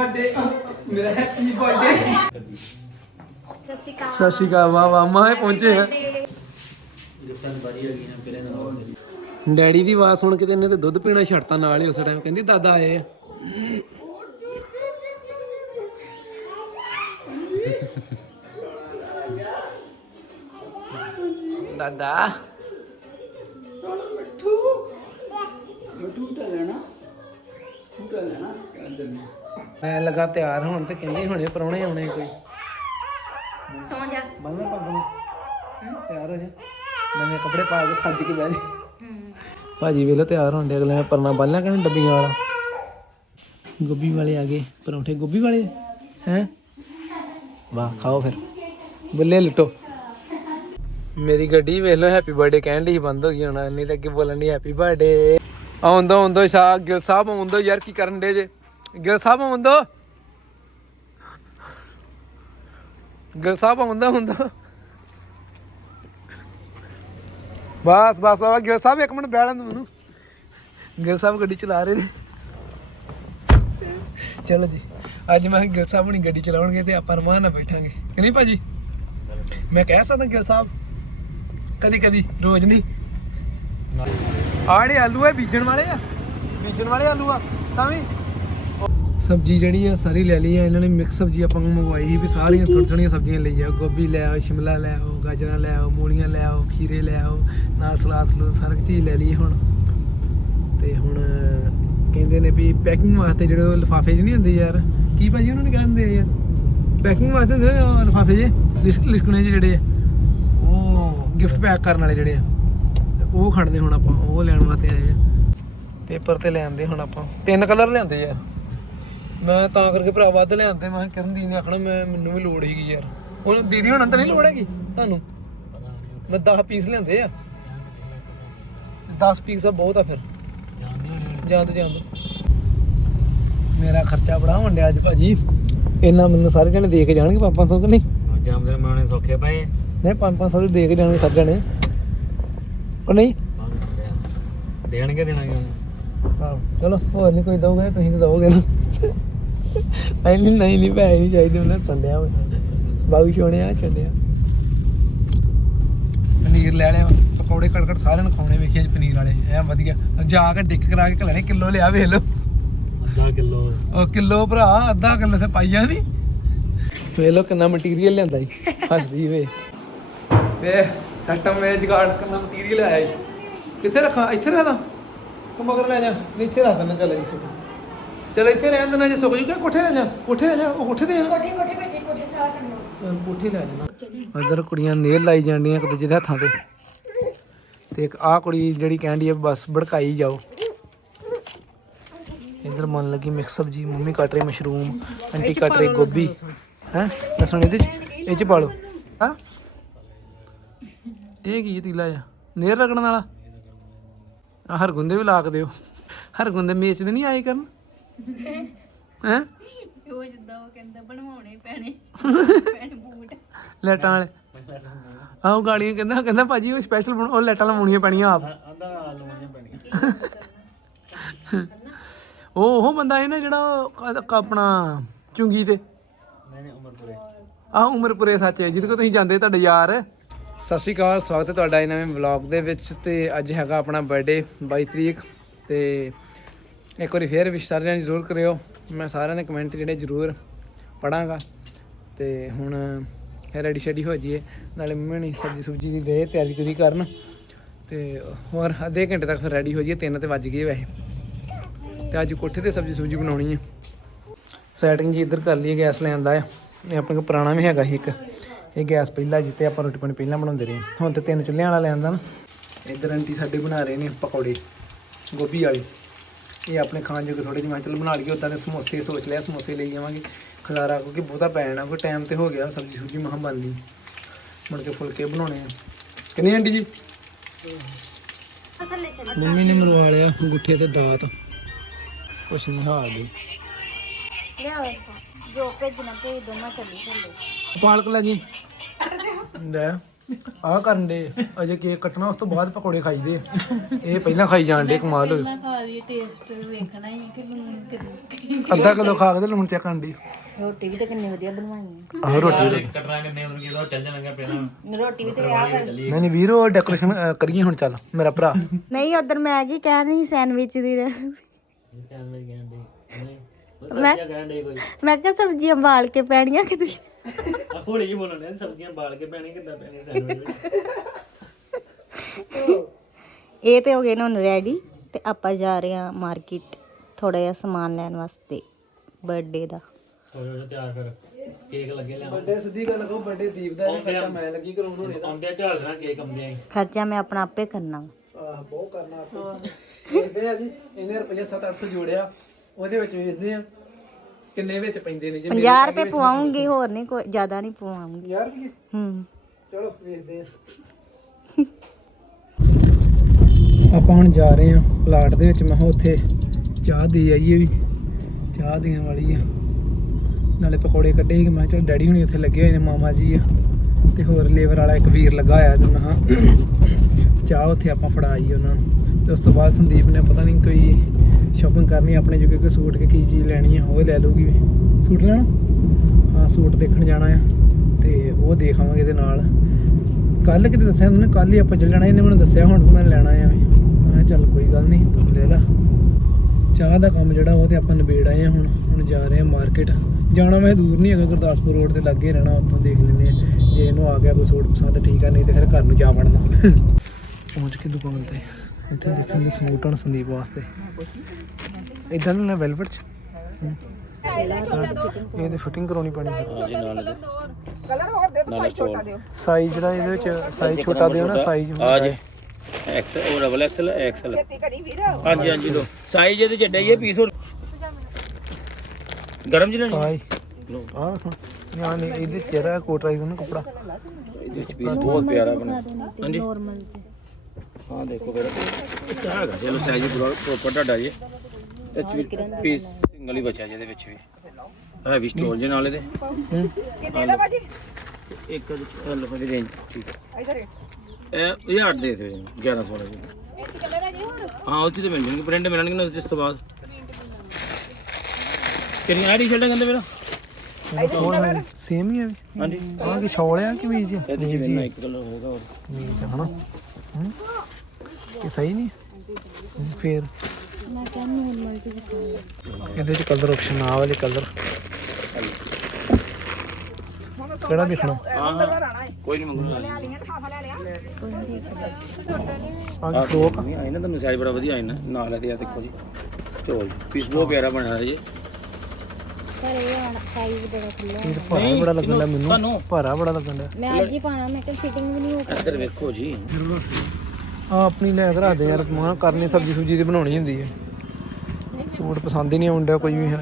Birthday ਮੇਰਾ happy birthday ਸਤਿ ਸ਼੍ਰੀ ਅਕਾਲ। ਸਤਿ ਸ਼੍ਰੀ ਅਕਾਲ ਵਾਹ ਵਾਹ ਮਾਂ ਪਹੁੰਚੇ ਹੈ ਡੈਡੀ ਦੀ ਆਵਾਜ਼ ਸੁਣ ਕੇ ਤੇ ਇਹਨੇ ਤੇ ਦੁੱਧ ਪੀਣਾ ਛੱਡਤਾ ਨਾਲ ਹੀ ਉਸ ਟਾਈਮ ਕਹਿੰਦੀ ਦਾਦਾ ਆਏ ਆ। ਦਾਦਾ। ਮੈਂ ਲਗਾ ਤਿਆਰ ਹੋਣ ਤੇ ਕਹਿੰਦੀ ਹੁਣੇ ਪਰੌਣੇ ਆਉਣੇ ਕੋਈ। ਸੌਂ ਜਾ। ਬੰਨ੍ਹ ਪੱਗ ਨੂੰ। ਤਿਆਰ ਹੋ ਜਾ। ਨਵੇਂ ਕੱਪੜੇ ਪਾ ਕੇ ਸੱਜ ਕੇ ਬਹਿ ਜਾ। ਭਾਜੀ ਵੇਲੇ ਤਿਆਰ ਹੋਣ ਦੇ ਅਗਲੇ ਨੇ ਪਰਨਾ ਬੰਨ੍ਹਿਆ ਕਹਿੰਦੇ ਡੱਬੀਆਂ ਵਾਲਾ। ਗੋਭੀ ਵਾਲੇ ਆ ਗਏ ਪਰੌਂਠੇ। ਗੋਭੀ ਵਾਲੇ? ਹੈ? ਵਾਹ ਖਾਓ ਫਿਰ। ਬੱਲੇ ਲੁੱਟੋ। ਮੇਰੀ ਗੱਡੀ ਵੇਖ ਲਓ ਹੈਪੀ ਬਰਥਡੇ ਕਹਿਣ ਲਈ ਬੰਦ ਹੋ ਗਈ ਹੁਣ। ਨਹੀਂ ਤਾਂ ਅੱਗੇ ਬੋਲਣ ਦੀ ਹੈਪੀ ਬਰਥਡੇ ਆਉਂਦੋ ਆਉਂਦੋ ਸ਼ਾ ਗਿਲ ਸਾਹਿਬ ਆਉਂਦੋ ਯਾਰ ਕੀ ਕਰਨ ਦੇ ਜੇ? ਗਿਲ ਸਾਹਿਬ ਆਉਂਦੋ ਗਿਲ ਆਉਂਦਾ ਹੁੰਦਾ ਬਸ ਬਸ ਬਾਬਾ ਗਿਲ ਸਾਹਿਬ ਇੱਕ ਮਿੰਟ ਬੈਠ ਲੈਣ ਮੈਨੂੰ। ਗਿਲ ਸਾਹਿਬ ਗੱਡੀ ਚਲਾ ਰਹੇ ਨੇ। ਚਲੋ ਜੀ, ਅੱਜ ਮੈਂ ਕਿਹਾ ਗਿਲ ਸਾਹਿਬ ਹੁਣੀ ਗੱਡੀ ਚਲਾਉਣਗੇ ਤੇ ਆਪਾਂ ਰਮਾਨ ਨਾਲ ਬੈਠਾਂਗੇ। ਕਿ ਨਹੀਂ ਭਾਜੀ? ਮੈਂ ਕਹਿ ਸਕਦਾ ਗਿਲ ਸਾਹਿਬ ਕਦੀ ਕਦੀ ਰੋਜ਼ ਨਹੀਂ। ਆੜੇ ਆਲੂ ਹੈ ਬੀਜਣ ਵਾਲੇ ਆ। ਬੀਜਣ ਵਾਲੇ ਆਲੂ ਆ, ਤਾਂ ਵੀ। ਸਬਜ਼ੀ ਜਿਹੜੀ ਆ ਸਾਰੀ ਲੈ ਲਈ ਆ। ਇਹਨਾਂ ਨੇ ਮਿਕਸ ਸਬਜ਼ੀ ਆਪਾਂ ਨੂੰ ਮੰਗਵਾਈ ਸੀ ਵੀ ਸਾਰੀਆਂ ਥੋੜ੍ਹੀਆਂ ਥੋੜ੍ਹੀਆਂ ਸਬਜ਼ੀਆਂ ਲਈ ਆ ਗੋਭੀ ਲੈ ਆਓ ਸ਼ਿਮਲਾ ਲੈ ਆਓ ਗਾਜਰਾਂ ਲੈ ਆਓ ਮੂਲੀਆਂ ਲੈ ਆਓ ਖੀਰੇ ਲੈ ਆਓ ਨਾਲ ਸਲਾਦ ਸਲੂਦ ਸਾਰੀ ਚੀਜ਼ ਲੈ ਲਈ ਹੁਣ। ਤੇ ਹੁਣ ਕਹਿੰਦੇ ਨੇ ਵੀ ਪੈਕਿੰਗ ਵਾਸਤੇ ਜਿਹੜੇ ਲਿਫਾਫੇ 'ਚ ਨਹੀਂ ਹੁੰਦੇ ਯਾਰ ਕੀ ਭਾਜੀ ਉਹਨਾਂ ਨੇ ਕਹਿੰਦੇ ਯਾਰ? ਪੈਕਿੰਗ ਵਾਸਤੇ ਹੁੰਦੇ ਨੇ ਲਿਫਾਫੇ ਲਿਸ- ਲਿਸ਼ਕਣੇ ਜਿਹੜੇ ਆ। ਉਹ ਗਿਫਟ ਪੈਕ ਕਰਨ ਵਾਲੇ ਜਿਹੜੇ ਆ। ਉਹ ਖੜਦੇ ਹੁਣ ਆਪਾਂ ਉਹ ਲੈਣ ਵਾਸਤੇ ਆਏ ਆ। ਪੇਪਰ ਤੇ ਲੈਂਦੇ ਹੁਣ ਆਪਾਂ। ਤਿੰਨ ਕਲਰ ਲਿਆਂਦੇ ਯਾਰ ਮੈਂ ਤਾਂ ਕਰਕੇ ਭਰਾ ਵੱਧ ਲਿਆਂਦੇ ਮੈਂ ਕਿਹਾ ਕਰਨ ਦੀ ਨੇ ਆਖਣਾ ਮੈਂ ਮੈਨੂੰ ਵੀ ਲੋੜ ਹੈਗੀ ਯਾਰ। ਹੁਣ ਦੀਦੀ ਹੁਣ ਤਾਂ ਨਹੀਂ ਲੋੜ ਹੈਗੀ ਤੁਹਾਨੂੰ? ਮੈਂ 10 ਪੀਸ ਲਿਆਂਦੇ ਆ। 10 ਪੀਸ ਆ ਬਹੁਤ ਆ ਫਿਰ। ਜਾਂਦੇ ਜਾਂਦੇ। ਮੇਰਾ ਖਰਚਾ ਬੜਾ ਵੰਡਿਆ ਅੱਜ ਭਾਜੀ। ਇੰਨਾ ਮੈਨੂੰ ਸਾਰੇ ਜਣੇ ਦੇ ਕੇ ਜਾਣਗੇ 500 ਕਿ ਨਹੀਂ? ਜਨਮ ਦਿਨ ਮਨਾਉਣੇ ਸੌਖੇ ਪਏ ਨਹੀਂ 500 ਦੇ ਦੇ ਕੇ ਜਾਣਗੇ ਸਾਰੇ ਜਣੇ। ਉਹ ਨਹੀਂ? ਦੇਣਗੇ ਦੇਣਾ ਕਿਉਂ ਹਾਂ ਚਲੋ ਹੋਰ ਨਹੀਂ ਕੋਈ ਦਊਗਾ ਤੁਸੀਂ ਤਾਂ ਦਓਗੇ ਨਾ। ਨਹੀਂ ਨਹੀਂ ਨਹੀਂ ਪੈਸੇ ਨਹੀਂ ਚਾਹੀਦੇ ਉਹਨੇ ਸੰਡਿਆ ਬਾਬੂ ਛੋਣਿਆ ਛੱਡਿਆ। ਪਨੀਰ ਲੈ ਲਿਆ ਪਕੌੜੇ ਕੜ ਕੜ ਸਾਰਿਆਂ ਨੂੰ ਖਾਣੇ ਵੇਖਿਆ ਜੀ ਪਨੀਰ ਵਾਲੇ। ਐ ਵਧੀਆ। ਜਾ ਕੇ ਡਿੱਕ ਕਰਾ ਕੇ ਘਲਣੇ ਕਿਲੋ ਲਿਆ ਵੇਖ ਲਓ। ਅੱਧਾ ਕਿਲੋ। ਉਹ ਕਿਲੋ ਭਰਾ ਅੱਧਾ ਕਿਲੋ ਤੇ ਪਾਈਆ ਨਹੀਂ ਵੇਖ ਲਓ ਕਿੰਨਾ ਮਟੀਰੀਅਲ ਲਿਆਂਦਾ ਜੀ। ਹੱਸਦੀ ਵੇ। ਵੇ ਸੱਟਮ ਵੇ ਜਗਾੜ ਕਿੰਨਾ ਮਟੀਰੀਅਲ ਆਇਆ ਜੀ। ਕਿੱਥੇ ਰੱਖਾਂ? ਇੱਥੇ ਰੱਖਦਾ ਤੂੰ ਮਗਰ ਲੈ ਜਾ। ਨਹੀਂ ਇੱਥੇ ਰੱਖ ਦੇਣਾ ਚੱਲ ਜੀ ਸੁੱਕ ਚਲ ਇੱਥੇ ਰਹਿਣ ਦੇਣਾ ਜੇ ਸੁੱਕ ਜੂਗਾ ਕੋਠੇ ਲੈ ਜਾ ਕੋਠੇ ਲੈ ਜਾ ਉਹ ਕੋਠੇ ਦੇ ਆ। ਕੋਠੇ ਕੋਠੇ ਬੈਠੇ ਕੋਠੇ ਸਾਰਾ ਕਰਨਾ ਕੋਠੇ ਲੈ ਜਾਣਾ। ਉਧਰ ਕੁੜੀਆਂ ਨੇਲ ਲਾਈ ਜਾਂਦੀਆਂ ਇੱਕ ਦੂਜੇ ਦੇ ਹੱਥਾਂ ਤੇ। ਤੇ ਇੱਕ ਆਹ ਕੁੜੀ ਜਿਹੜੀ ਕਹਿੰਦੀ ਆ ਬਸ ਭੜਕਾਈ ਜਾਓ। ਇਧਰ ਮਨ ਲੱਗੀ ਮਿਕਸ ਸਬਜੀ ਮੰਮੀ ਕੱਟ ਰਹੀ ਮਸ਼ਰੂਮ ਆਂਟੀ ਕੱਟ ਰਹੀ ਗੋਭੀ। ਹੈ? ਲਸਣ ਇਹਦੇ ਚ ਇਹ ਚ ਪਾ ਲਓ ਹਾਂ? ਇਹ ਕੀ ਹੈ ਤੀਲਾ ਜਾ ਨੇਰ ਰਗੜਨ ਵਾਲਾ? ਆ ਹਰਗੁੰਦੇ ਵੀ ਲਾਕ ਦਿਓ। ਹਰਗੁੰਦੇ ਮੇਚ ਦੇ ਨਹੀਂ ਆਏ ਕਰਨ? ਹੈ? ਉਹ ਜਿੱਦਾਂ ਉਹ ਕਹਿੰਦਾ ਬਣਵਾਉਣੇ ਪੈਣੇ। ਪੈਣੇ ਬੂਟ। ਲੈਟਾਂ ਵਾਲੇ। ਆਹ ਗਾਲੀਆਂ ਕਹਿੰਦਾ ਕਹਿੰਦਾ ਭਾਜੀ ਉਹ ਸਪੈਸ਼ਲ ਉਹ ਲੈਟਾਂ ਲਵਾਉਣੀਆਂ ਪੈਣੀਆਂ ਆਪ। ਅੱਧਾ ਲਵਾਉਣੀਆਂ ਪੈਣੀਆਂ। ਉਹ ਉਹ ਬੰਦਾ ਹੈ ਨਾ ਜਿਹੜਾ ਕ- ਆਪਣਾ ਚੁੰਗੀ ਤੇ। ਨਹੀਂ ਨਹੀਂ ਉਮਰਪੁਰੇ। ਆਹ ਉਮਰਪੁਰੇ ਸੱਚ ਜਿਹਦੇ ਕੋ ਤੁਸੀਂ ਜਾਂਦੇ ਤੁਹਾਡੇ ਯਾਰ। ਸਤਿ ਸ਼੍ਰੀ ਅਕਾਲ ਸਵਾਗਤ ਹੈ ਤੁਹਾਡਾ ਇਹ ਨਵੇਂ ਵਲੌਗ ਦੇ ਵਿੱਚ ਤੇ ਅੱਜ ਹੈਗਾ ਆਪਣਾ ਬਰਥਡੇ 22 ਤਰੀਕ ਤੇ ਇੱਕ ਵਾਰੀ ਫੇਰ ਵਿਸ਼ ਸਾਰਿਆਂ ਨੇ ਜ਼ਰੂਰ ਕਰਿਓ। ਮੈਂ ਸਾਰਿਆਂ ਦੇ ਕਮੈਂਟ ਜਿਹੜੇ ਜ਼ਰੂਰ ਪੜਾਂਗਾ ਤੇ ਹੁਣ ਰੈਡੀ ਸ਼ੈਡੀ ਹੋ ਜਾਈਏ। ਨਾਲੇ ਮੰਮੀ ਨੇ ਸਬਜ਼ੀ ਸੁਬਜੀ ਦੀ ਦੇ ਤਿਆਰੀ ਤੁਰੀ ਕਰਨ। ਤੇ ਹੋਰ ਅੱਧੇ ਘੰਟੇ ਤੱਕ ਫਿਰ ਰੈਡੀ ਹੋ ਜਾਈਏ। ਤਿੰਨ ਤੇ ਵੱਜ ਗਏ ਵੈਸੇ। ਤੇ ਅੱਜ ਕੋਠੇ ਤੇ ਸਬਜ਼ੀ ਸੁਬਜੀ ਬਣਾਉਣੀ ਹੈ ਸੈਟਿੰਗ ਜੀ ਇੱਧਰ ਕਰ ਲਈ ਗੈਸ ਲੈਣ ਦਾ ਆ। ਇਹ ਆਪਣੇ ਕੋਲ ਪੁਰਾਣਾ ਵੀ ਹੈਗਾ ਸੀ ਇੱਕ। ਇਹ ਗੈਸ ਪਹਿਲਾਂ ਜਿੱਤੇ ਆਪਾਂ ਰੋਟੀ ਪਾਣੀ ਪਹਿਲਾਂ ਬਣਾਉਂਦੇ ਰਹੇ। ਹੁਣ ਤੇ ਤਿੰਨ ਚੁੱਲ੍ਹਿਆਂ ਵਾਲਾ ਲੈਣ ਦਾ ਨਾ। ਇੱਧਰ ਆਂਟੀ ਸਾਡੇ ਬਣਾ ਰਹੇ ਨੇ ਪਕੌੜੇ। ਗੋਭੀ ਵਾਲੇ। ਇਹ ਆਪਣੇ ਖਾਣ ਜੋਗੇ ਥੋੜੇ ਜਿਹੇ ਚੱਲ ਬਣਾ ਲਈਏ ਉਦਾਂ ਦੇ ਸਮੋਸੇ ਸੋਚ ਲਿਆ ਸਮੋਸੇ ਲਈ ਜਾਵਾਂਗੇ। ਖਲਾਰਾ ਕਿਉਂਕਿ ਬਹੁਤਾ ਪੈ ਜਾਣਾ ਕੋਈ ਟਾਈਮ ਤੇ ਹੋ ਗਿਆ ਸਬਜ਼ੀ ਸੁਬਜ਼ੀ ਮਹਾਂ ਬਣਦੀ ਮੁੜ ਕੇ ਫੁਲਕੇ ਬਣਾਉਣੇ ਆ। ਕਿੰਨੀ ਆਂਟੀ ਜੀ? ਮੰਮੀ ਨੇ ਮਰਵਾ ਲਿਆ ਗੁੱਠੇ ਤੇ ਦਾਤ। ਕੁਛ ਨਹੀਂ ਹਾਲ ਦੀ ਲਿਆਓ ਜੋ ਭੇਜਣਾ ਭੇਜ ਦੋ ਮੈਂ ਚੱਲੀ ਥੱਲੇ। ਪਾਲਕ ਲੈ ਜੀ। ਲੈ। ਆਹ ਕਰਨ ਦੇ ਅਜੇ ਕੇਕ ਕੱਟਣਾ ਉਸ ਤੋਂ ਬਾਅਦ ਪਕੌੜੇ ਖਾਈਦੇ ਆ। ਇਹ ਪਹਿਲਾਂ ਖਾਈ ਜਾਣ ਦੇ ਕਮਾਲ ਹੋਈ ਪਹਿਲਾਂ ਖਾ ਲਈ ਟੇਸਟ ਵੇਖਣਾ ਹੀ ਕਿ ਲੂਣ ਕਿੰਨਾ ਅੱਧਾ ਕਿਲੋ ਖਾ ਕੇ ਤੇ ਲੂਣ ਚੈੱਕ ਕਰਨ ਦੀ ਰੋਟੀ ਵੀ ਤਾਂ ਕਿੰਨੀ ਵਧੀਆ ਬਣਵਾਈ ਆਹ ਰੋਟੀ ਕਟਰਾਂ ਕਿੰਨੇ ਉਹਨਾਂ ਕਿਲੋ ਚੱਲ ਜਾਣਗੇ ਪਹਿਲਾਂ। ਰੋਟੀ ਵੀ ਤੇ ਆ ਨਹੀਂ ਨਹੀਂ ਵੀਰੋ ਡੈਕੋਰੇਸ਼ਨ ਕਰੀਏ ਹੁਣ ਚੱਲ ਮੇਰਾ ਭਰਾ। ਨਹੀਂ ਉਧਰ ਮੈਂ ਕੀ ਕਹਿ ਰਹੀ ਸੈਂਡਵਿਚ ਦੀ। ਮੈਂ ਕਿਹਾ ਸਬਜ਼ੀਆਂ ਬਾਲ ਕੇ ਪੈਣੀਆਂ ਕਿ ਤੁਸੀਂ ਆ ਹੌਲੀ ਜਿਹੀ ਬੋਲਣ ਦੇ ਸਬਜ਼ੀਆਂ ਬਾਲ ਕੇ ਪੈਣੀ ਕਿੱਦਾਂ ਪੈਣੀ ਸੈਂਡਵਿਚ ਵਿੱਚ? ਇਹ ਤੇ ਹੋ ਗਏ ਨੇ ਹੁਣ ਰੈਡੀ ਤੇ ਆਪਾਂ ਜਾ ਰਹੇ ਹਾਂ ਮਾਰਕੀਟ ਥੋੜਾ ਜਿਹਾ ਸਮਾਨ ਲੈਣ ਵਾਸਤੇ ਬਰਥਡੇ ਦਾ। ਹੋ ਜਾ ਤਿਆਰ ਫਿਰ। ਕੇਕ ਲੱਗੇ ਲਿਆ ਵੱਡੇ ਸਿੱਧੀ ਗੱਲ ਕਹੋ ਵੱਡੇ ਦੀਪ ਦਾ ਇਹ ਖਰਚਾ ਮੈਂ ਲੱਗੀ ਕਰਾਉਣ ਹੋਣੇ ਆਉਂਦੇ ਝਾੜ ਦੇਣਾ ਕੇਕ ਆਉਂਦੇ ਆ ਖਰਚਾ ਮੈਂ ਆਪਣਾ ਆਪੇ ਕਰਨਾ ਵਾ। ਆਹ ਬਹੁਤ ਕਰਨਾ ਆਪਾਂ। ਵੇਖਦੇ ਆ ਜੀ ਇਹਨੇ ਰੁਪਈਆ 7-800 ਜੋੜਿਆ ਉਹਦੇ ਵਿੱਚ ਵੇਚਦੇ ਆ। ਕਿੰਨੇ ਵਿੱਚ ਪੈਂਦੇ ਨੇ? ਜੇ 50 ਰੁਪਏ ਪਵਾਉਂਗੀ ਹੋਰ ਨਹੀਂ ਕੋਈ ਜ਼ਿਆਦਾ ਨਹੀਂ ਪਵਾਉਂਗੀ। ਯਾਰ ਰੁਪਈਏ ਹੂੰ। ਚਲੋ ਵੇਖਦੇ ਆ ਆਪਾਂ ਹੁਣ ਜਾ ਰਹੇ ਆ ਪਲਾਟ ਦੇ ਵਿੱਚ। ਮੈਂ ਕਿਹਾ ਉੱਥੇ ਚਾਹ ਦੇ ਆਈਏ ਵੀ। ਚਾਹ ਦੇਣ ਵਾਲੀ ਆ। ਨਾਲੇ ਪਕੌੜੇ ਕੱਢੇ ਸੀ ਮੈਂ ਚਲ ਡੈਡੀ ਹੁਣੀ ਉੱਥੇ ਲੱਗੇ ਹੋਏ ਨੇ ਮਾਮਾ ਜੀ ਆ। ਤੇ ਹੋਰ ਲੇਬਰ ਵਾਲਾ ਇੱਕ ਵੀਰ ਲੱਗਾ ਹੋਇਆ ਤੇ ਮੈਂ ਕਿਹਾ ਚਾਹ ਉੱਥੇ ਆਪਾਂ ਫੜਾਈ ਉਹਨਾਂ ਨੂੰ। ਤੇ ਉਸ ਤੋਂ ਬਾਅਦ ਸੰਦੀਪ ਨੇ ਪਤਾ ਨਹੀਂ ਕੋਈ ਸ਼ਾਪਿੰਗ ਕਰਨੀ ਆਪਣੇ ਜੋਗੇ, ਕੋਈ ਸੂਟ ਕੇ ਕੀ ਚੀਜ਼ ਲੈਣੀ ਆ, ਉਹ ਲੈ ਲੂਗੀ ਵੀ। ਸੂਟ ਲੈਣਾ? ਹਾਂ, ਸੂਟ ਦੇਖਣ ਜਾਣਾ ਆ, ਤੇ ਉਹ ਦੇਖ ਆਵਾਂਗੇ ਇਹਦੇ ਨਾਲ। ਕੱਲ ਕਿਤੇ ਦੱਸਿਆ ਉਹਨਾਂ ਨੇ ਕੱਲ ਹੀ ਆਪਾਂ ਚੱਲ ਜਾਣਾ, ਇਹਨੇ ਮੈਨੂੰ ਦੱਸਿਆ, ਹੁਣ ਮੈਂ ਲੈਣਾ ਆ ਵੀ। ਮੈਂ ਕਿਹਾ ਚੱਲ ਕੋਈ ਗੱਲ ਨਹੀਂ, ਤੂੰ ਲੈ ਲੈ। ਚਾਹ ਦਾ ਕੰਮ ਜਿਹੜਾ ਉਹ ਤੇ ਆਪਾਂ ਨਿਬੇੜ ਆਏ ਆ ਹੁਣ ਹੁਣ ਜਾ ਰਹੇ ਆ ਮਾਰਕੀਟ। ਜਾਣਾ ਮੈਂ ਦੂਰ ਨਹੀਂ ਹੈਗਾ, ਗੁਰਦਾਸਪੁਰ ਰੋਡ ਤੇ ਲੱਗੇ ਰਹਿਣਾ, ਉੱਥੋਂ ਦੇਖ ਲੈਂਦੇ ਆ। ਜੇ ਇਹਨੂੰ ਆ ਗਿਆ ਕੋਈ ਸੂਟ ਪਸੰਦ, ਠੀਕ ਆ, ਨਹੀਂ ਤੇ ਫਿਰ ਘਰ ਨੂੰ ਜਾ ਵੜਨਾ। ਪਹੁੰਚ ਕੇ ਦੁਕਾਨ ਤੇ। ਇੱਥੇ ਦੇਖਾਂਗੇ ਸੂਟ ਹੁਣ ਸੰਦੀਪ ਵਾਸਤੇ। ਇਦਾਂ ਨਾ ਵੈਲਵਟ ਚ। ਹੂੰ। ਇਹ ਤੇ ਫਿਟਿੰਗ ਕਰਾਉਣੀ ਪੈਣੀ। ਸਾਈਜ਼ ਜਿਹੜਾ ਇਹਦੇ ਵਿੱਚ ਸਾਈਜ਼ ਛੋਟਾ ਦਿਓ ਨਾ ਸਾਈਜ਼ ਆ ਜੇ। ਐਕਸਲ ਉਹ ਡਬਲ ਐਕਸਲ ਐਕਸਲ ਹਾਂਜੀ ਹਾਂਜੀ ਦੋ। ਸਾਈਜ਼ ਇਹਦੇ ਚੱਡੇ ਹੀ ਪੀਸ ਹੋਰ। ਗਰਮ ਜਿਹਾ ਨਹੀਂ ਆ ਨਿਆ ਨਹੀਂ ਇਹਦੇ ਚਿਹਰਾ ਕੋਟ ਰਾਈਜ਼ ਨੂੰ ਕੱਪੜਾ। ਇਹਦੇ ਵਿੱਚ ਪੀਸ ਬਹੁਤ ਪਿਆਰਾ ਬਣਾ ਹਾਂਜੀ। ਨੋਰਮਲ ਹਾਂ ਦੇਖੋ ਫਿਰ। ਅੱਛਾ ਹੈਗਾ ਚਲੋ ਸਾਈਜ਼ ਪ੍ਰੋਪਰ ਤੁਹਾਡਾ ਜੀ। ਇਹ 'ਚ ਵੀ ਪੀਸ ਸਿੰਗਲ ਹੀ ਬਚਿਆ ਜਿਹਦੇ ਵਿੱਚ ਵੀ। ਹੈਵੀ ਸਟੋਲ ਜੇ ਨਾਲ ਇਹਦੇ। ਹੂੰ। ਇੱਕ ਲਫੇ ਦੀ ਰੇਂਜ ਠੀਕ ਹੈ। ਇਹ ਇਹ 8 ਦੇ ਦੇ 1100 ਵਾਲਾ। ਜੀ ਹਾਂ ਉਹ 'ਚ ਤੇ ਮਿਲ ਜਾਣਗੇ ਪ੍ਰਿੰਟ ਮਿਲਣਗੇ ਨਾ ਇਸ ਤੋਂ ਬਾਅਦ। ਕਿੰਨੀ ਆ ਟੀ-ਸ਼ਰਟਾਂ ਕਹਿੰਦੇ ਮੇਰਾ ਸੇਮ ਹੀ ਆ ਵੀ। ਹਾਂਜੀ। ਆਹ ਕੀ ਸ਼ੌਲ ਆ ਕਿ ਵੀਜ ਇਹਦੇ ਚ ਵੀ ਇੱਕ ਕਲਰ ਹੋਗਾ ਹੋਰ। ਵੀਜ ਹਨਾ? ਹੂੰ। ਇਹ ਸਹੀ ਨਹੀਂ? ਹੂੰ, ਫੇਰ ਮੈਂ ਕਿਹਾ ਨੋਰਮਲ ਚ ਦਿਖਾਓ ਇਹਦੇ ਚ ਕਲਰ ਆਪਸ਼ਨ ਆ ਵਾਲੇ ਕਲਰ ਕਿਹੜਾ ਦੇਖਣਾ? ਕੋਈ ਨਹੀਂ ਮੰਗੂਗਾ। ਆ ਕੀ ਫਰੋਕ ਨਹੀਂ ਆਈ ਨਾ ਤੁਹਾਨੂੰ ਸਾਈਜ਼ ਬੜਾ ਵਧੀਆ ਆਈ ਨਾ। ਨਾਲ ਇਹਦੇ ਆ ਦੇਖੋ ਜੀ। ਚੋਲ। ਪੀਸ ਬਹੁਤ ਪਿਆਰਾ ਬਣਿਆ ਹੈ ਜੀ। ਪਰ ਇਹ ਸਾਈਜ਼ ਬੜਾ ਖੁੱਲਾ ਭਾਰਾ ਬੜਾ ਲੱਗਣ ਮੈਨੂੰ। ਤੁਹਾਨੂੰ। ਭਾਰਾ ਬੜਾ ਲੱਗਣ ਮੈਂ ਅੱਜ ਹੀ ਪਾਣਾ ਮੈਂ ਕਿਹਾ ਫਿਟਿੰਗ ਵੀ ਨਹੀਂ ਹੋ ਇੱਧਰ ਵੇਖੋ ਜੀ। ਆ ਆਪਣੀ ਲੈ ਕੇ ਰੱਖਦੇ ਯਾਰ ਮਾਂ ਕਰਨੀ ਸਬਜ਼ੀ ਸੁਬਜੀ ਦੀ ਬਣਾਉਣੀ ਹੁੰਦੀ ਹੈ ਸੂਟ ਪਸੰਦ ਹੀ ਨਹੀਂ ਆਉਂਦਾ, ਕੋਈ ਵੀ ਹੈ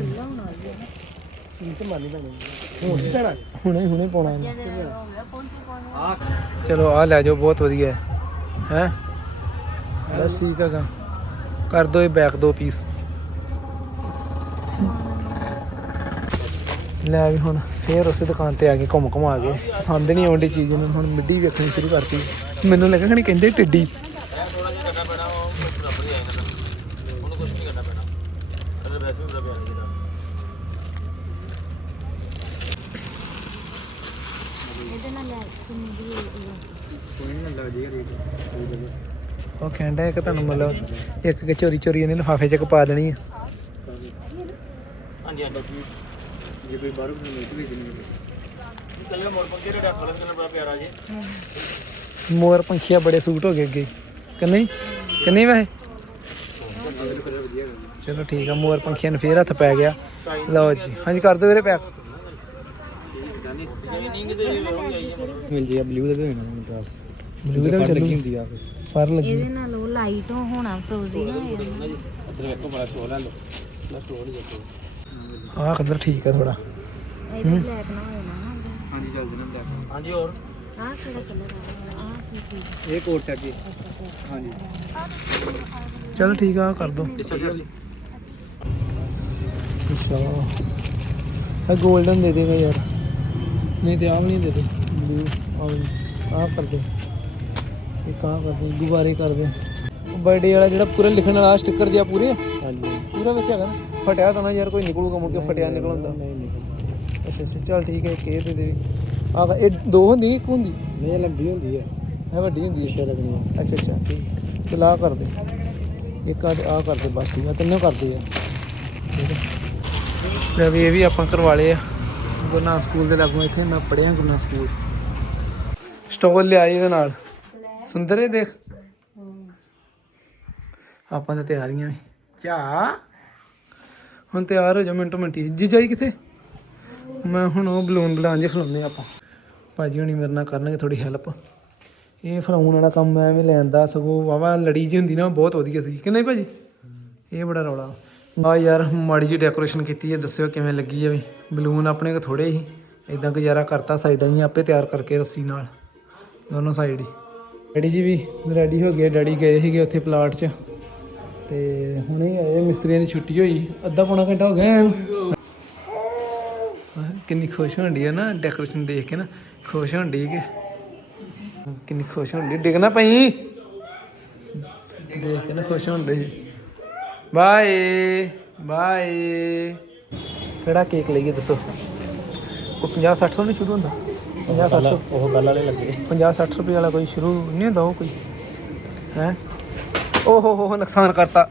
ਹੁਣੇ ਹੁਣੇ ਪਾਉਣਾ ਇਹਨੇ। ਚਲੋ ਆ ਲੈ ਜਾਓ, ਬਹੁਤ ਵਧੀਆ। ਹੈ? ਹੈ ਬਸ ਠੀਕ ਹੈਗਾ ਕਰ ਦੋ ਇਹ ਬੈਕ ਦੋ ਪੀਸ ਲੈ ਵੀ ਹੁਣ, ਫੇਰ ਉਸੇ ਦੁਕਾਨ ਤੇ ਆ ਕੇ ਘੁੰਮ ਘੁਮਾ ਕੇ। ਪਸੰਦ ਨਹੀਂ ਆਉਂਦੀ ਚੀਜ਼ ਮੈਨੂੰ ਹੁਣ ਮਿੱਡੀ ਵੇਖਣੀ ਸ਼ੁਰੂ ਕਰਤੀ। ਮੈਨੂੰ ਲੱਗਾ ਖਣੀ ਕਹਿੰਦੇ ਟਿੱਡੀ ਥੋੜਾ ਜਿਹਾ ਕਰਨਾ ਪੈਣਾ ਉਹ ਬਰਾਬਰ ਹੀ ਆਏਗਾ ਉਹਨੂੰ ਕੁਝ ਨਹੀਂ ਕਰਨਾ ਪੈਣਾ ਕਲਰ ਵੈਸੇ ਵੀ ਬੜਾ ਪਿਆਰਾ ਜੀ ਇਹਦੇ ਨਾਲ ਲੈ ਉਹ ਕਹਿੰਦਾ ਇੱਕ ਤੁਹਾਨੂੰ ਮਤਲਬ ਇੱਕ ਕਿ ਚੋਰੀ ਚੋਰੀ ਇਹਨੇ ਲਿਫਾਫੇ 'ਚ ਕ ਪਾ ਦੇਣੀ ਆ। ਹਾਂਜੀ ਹਾਂਜੀ। ਜੇ ਕੋਈ ਬਾਹਰੋਂ ਨਹੀਂ ਵੀ ਦੇਣੀ ਕਲਰ ਮੋਰ ਪੰਗੇ ਦਾ ਕਲਰ ਕਲਰ ਬੜਾ ਪਿਆਰਾ ਜੀ। ਮੋਰ ਪੰਖੀਆ ਬੜੇ ਸੂਟ ਹੋ ਗਏ ਅੱਗੇ। ਕਿ ਨਹੀਂ ਕਿ ਨਹੀਂ ਵੈਸੇ? ਚਲੋ ਠੀਕ ਆ ਮੋਰ ਪੰਖੀਆਂ ਨੂੰ ਫੇਰ ਹੱਥ ਪੈ ਗਿਆ। ਲਓ ਜੀ। ਹਾਂਜੀ ਕਰ ਦਿਓ ਵੀਰੇ ਪੈਕ। ਮਿਲ ਜੀ। ਬਲੂ ਦੇ ਵੀ ਹੋਣਾ ਮੇਰੇ ਬਲੂ ਦੇ ਚੱਲੂ। ਹੁੰਦੀ ਆ ਫਰ। ਲੱਗੀ। ਇਹਦੇ ਨਾਲ ਉਹ ਲਾਈਟ ਹੋਣਾ ਫਰੋਜ਼ੀ ਹੋ ਜਾਣਾ ਇੱਧਰ ਵੇਖੋ ਬੜਾ ਸਟੋਰ ਲੈ ਲਓ। ਬੜਾ ਸਟੋਰ ਹੀ ਦੇਖੋ। ਆਹ ਕਲਰ ਠੀਕ ਆ ਥੋੜਾ ਇਹਦੇ ਬਲੈਕ ਨਾ ਹੋ ਜਾਣਾ ਹਾਂਜੀ ਚੱਲ ਜਣਾ ਲੈ ਹਾਂਜੀ ਹੋਰ? ਆਹ ਕਿਹੜਾ ਕਲਰ ਆ? ਆਹ ਇਹ ਕੋਟ ਅੱਗੇ। ਹਾਂਜੀ। ਚਲੋ ਠੀਕ ਆ ਕਰ ਦੋ। ਅੱਛਾ। ਆ 골ਡਨ ਦੇ ਦੇਗਾ ਯਾਰ। ਨਹੀਂ ਤੇ ਆਹ ਵੀ ਨਹੀਂ ਦੇ ਦੇ। ਬਲੂ ਆ ਕਰ ਦੇ। ਇੱਕ ਆਹ ਕਰ ਦੇ ਗੁਬਾਰੇ ਕਰ ਦੇ ਬਰਥਡੇ ਵਾਲਾ ਜਿਹੜਾ ਪੂਰਾ ਲਿਖਣ ਵਾਲਾ ਸਟicker ਜਿਹਾ ਪੂਰੇ। ਹਾਂਜੀ। ਪੂਰਾ ਵਿੱਚ ਹੈਗਾ ਨਾ? ਫਟਿਆ ਤਾਂ ਨਾ ਯਾਰ ਕੋਈ ਨਿਕਲੂਗਾ ਮੁੜ ਕੇ ਫਟਿਆ ਨਿਕਲਦਾ ਨਹੀਂ ਨਹੀਂ ਅੱਛਾ ਅੱਛਾ ਚੱਲ ਠੀਕ ਹੈ ਇਹ ਦੇ ਦੇ ਆਹ ਇਹ ਦੋ ਹੁੰਦੀ ਇੱਕ ਹੁੰਦੀ? ਨਹੀਂ ਇਹ ਲੰਬੀ ਹੁੰਦੀ ਹੈ ਇਹ ਵੱਡੀ ਹੁੰਦੀ ਹੈ ਪਿੱਛੇ ਲੱਗਣੀ ਅੱਛਾ ਅੱਛਾ। ਠੀਕ ਚਲ ਆਹ ਕਰ ਦੇ। ਇੱਕ ਆ ਆਹ ਕਰ ਦੇ ਬਸ ਠੀਕ ਆ ਤਿੰਨੋਂ ਕਰਦੇ ਆ। ਠੀਕ ਹੈ ਲੈ ਵੀ ਇਹ ਵੀ ਆਪਾਂ ਕਰਵਾ ਲਏ ਆ। ਗੁਰਨਾਮ ਸਕੂਲ ਦੇ ਲਾਗੋਂ ਇੱਥੇ ਮੈਂ ਪੜਿਆ ਗੁਰਨਾਮ ਸਕੂਲ। ਸਟੋਲ ਲਿਆਈ ਇਹਦੇ ਨਾਲ। ਸੁੰਦਰ ਇਹ ਦੇਖ। ਆਪਾਂ ਤਾਂ ਤਿਆਰੀਆਂ ਵੀ ਚਾ ਹੁਣ ਤਿਆਰ ਹੋ ਜਾ ਮਿੰਟੋ ਮਿੰਟੀ ਜੀਜਾ ਜੀ ਕਿੱਥੇ? ਮੈਂ ਹੁਣ ਉਹ ਬਲੂਨ ਬਲਾਨ ਜੇ ਫਲਾਉਂਦੇ ਆਪਾਂ। ਭਾਜੀ ਹੁਣੀ ਮੇਰੇ ਨਾਲ ਕਰਨਗੇ ਥੋੜੀ ਹੈਲਪ ਇਹ ਫਲਾਉਣ ਵਾਲਾ ਕੰਮ ਮੈਂ ਐਵੇਂ ਲੈਂਦਾ ਸਗੋਂ ਵਾਵਾ ਲੜੀ ਜੀ ਹੁੰਦੀ ਨਾ ਬਹੁਤ ਵਧੀਆ ਸੀ। ਕਿ ਨਹੀਂ ਭਾਜੀ? ਇਹ ਬੜਾ ਰੌਲਾ। ਆ ਯਾਰ ਮਾੜੀ ਜੀ ਡੈਕੋਰੇਸ਼ਨ ਕੀਤੀ ਹੈ ਦੱਸਿਓ ਕਿਵੇਂ ਲੱਗੀ ਹੈ ਵੀ। ਬਲੂਨ ਆਪਣੇ ਕੋ ਥੋੜੇ ਹੀ। ਇਦਾਂ ਗੁਜ਼ਾਰਾ ਕਰਤਾ ਸਾਈਡਾਂ ਹੀ ਆਪੇ ਤਿਆਰ ਕਰਕੇ ਰੱਸੀ ਨਾਲ। ਦੋਨੋਂ ਸਾਈਡ ਹੀ। ਡੈਡੀ ਜੀ ਵੀ ਰੈਡੀ ਹੋ ਗਏ, ਡੈਡੀ ਗਏ ਸੀਗੇ ਉੱਥੇ ਪਲਾਟ 'ਚ। ਤੇ ਹੁਣੇ ਆਏ, ਮਿਸਤਰੀਆਂ ਦੀ ਛੁੱਟੀ ਹੋਈ। ਅੱਧਾ ਪੌਣਾ ਘੰਟਾ ਹੋ ਗਿਆ ਕਿੰਨੀ ਖੁਸ਼ ਹੁੰਦੀ ਹੈ ਨਾ ਡੈਕੋਰੇਸ਼ਨ ਦੇਖ ਕੇ ਨਾ, ਖੁਸ਼ ਹੁੰਦੀ ਕਿ। ਕਿੰਨੀ ਖੁਸ਼ ਹੁੰਦੀ ਡਿੱਗਣਾ ਪਈ। ਦੇਖ ਕੇ ਨਾ ਖੁਸ਼ ਹੁੰਦੀ ਬਾਏ ਬਾਏ। ਕਿਹੜਾ ਕੇਕ ਲਈਏ ਦੱਸੋ? ਉਹ 50 60 ਤੋਂ ਨਹੀਂ ਸ਼ੁਰੂ ਹੁੰਦਾ? 50 60 ਉਹ ਗੱਲ ਵਾਲੇ ਲੱਗੇ। 50 60 ਰੁਪਏ ਵਾਲਾ ਕੋਈ ਸ਼ੁਰੂ ਨਹੀਂ ਹੁੰਦਾ ਉਹ ਕੋਈ। ਹੈ? ਓ ਹੋ ਹੋ ਹੋ ਨੁਕਸਾਨ ਕਰਤਾ।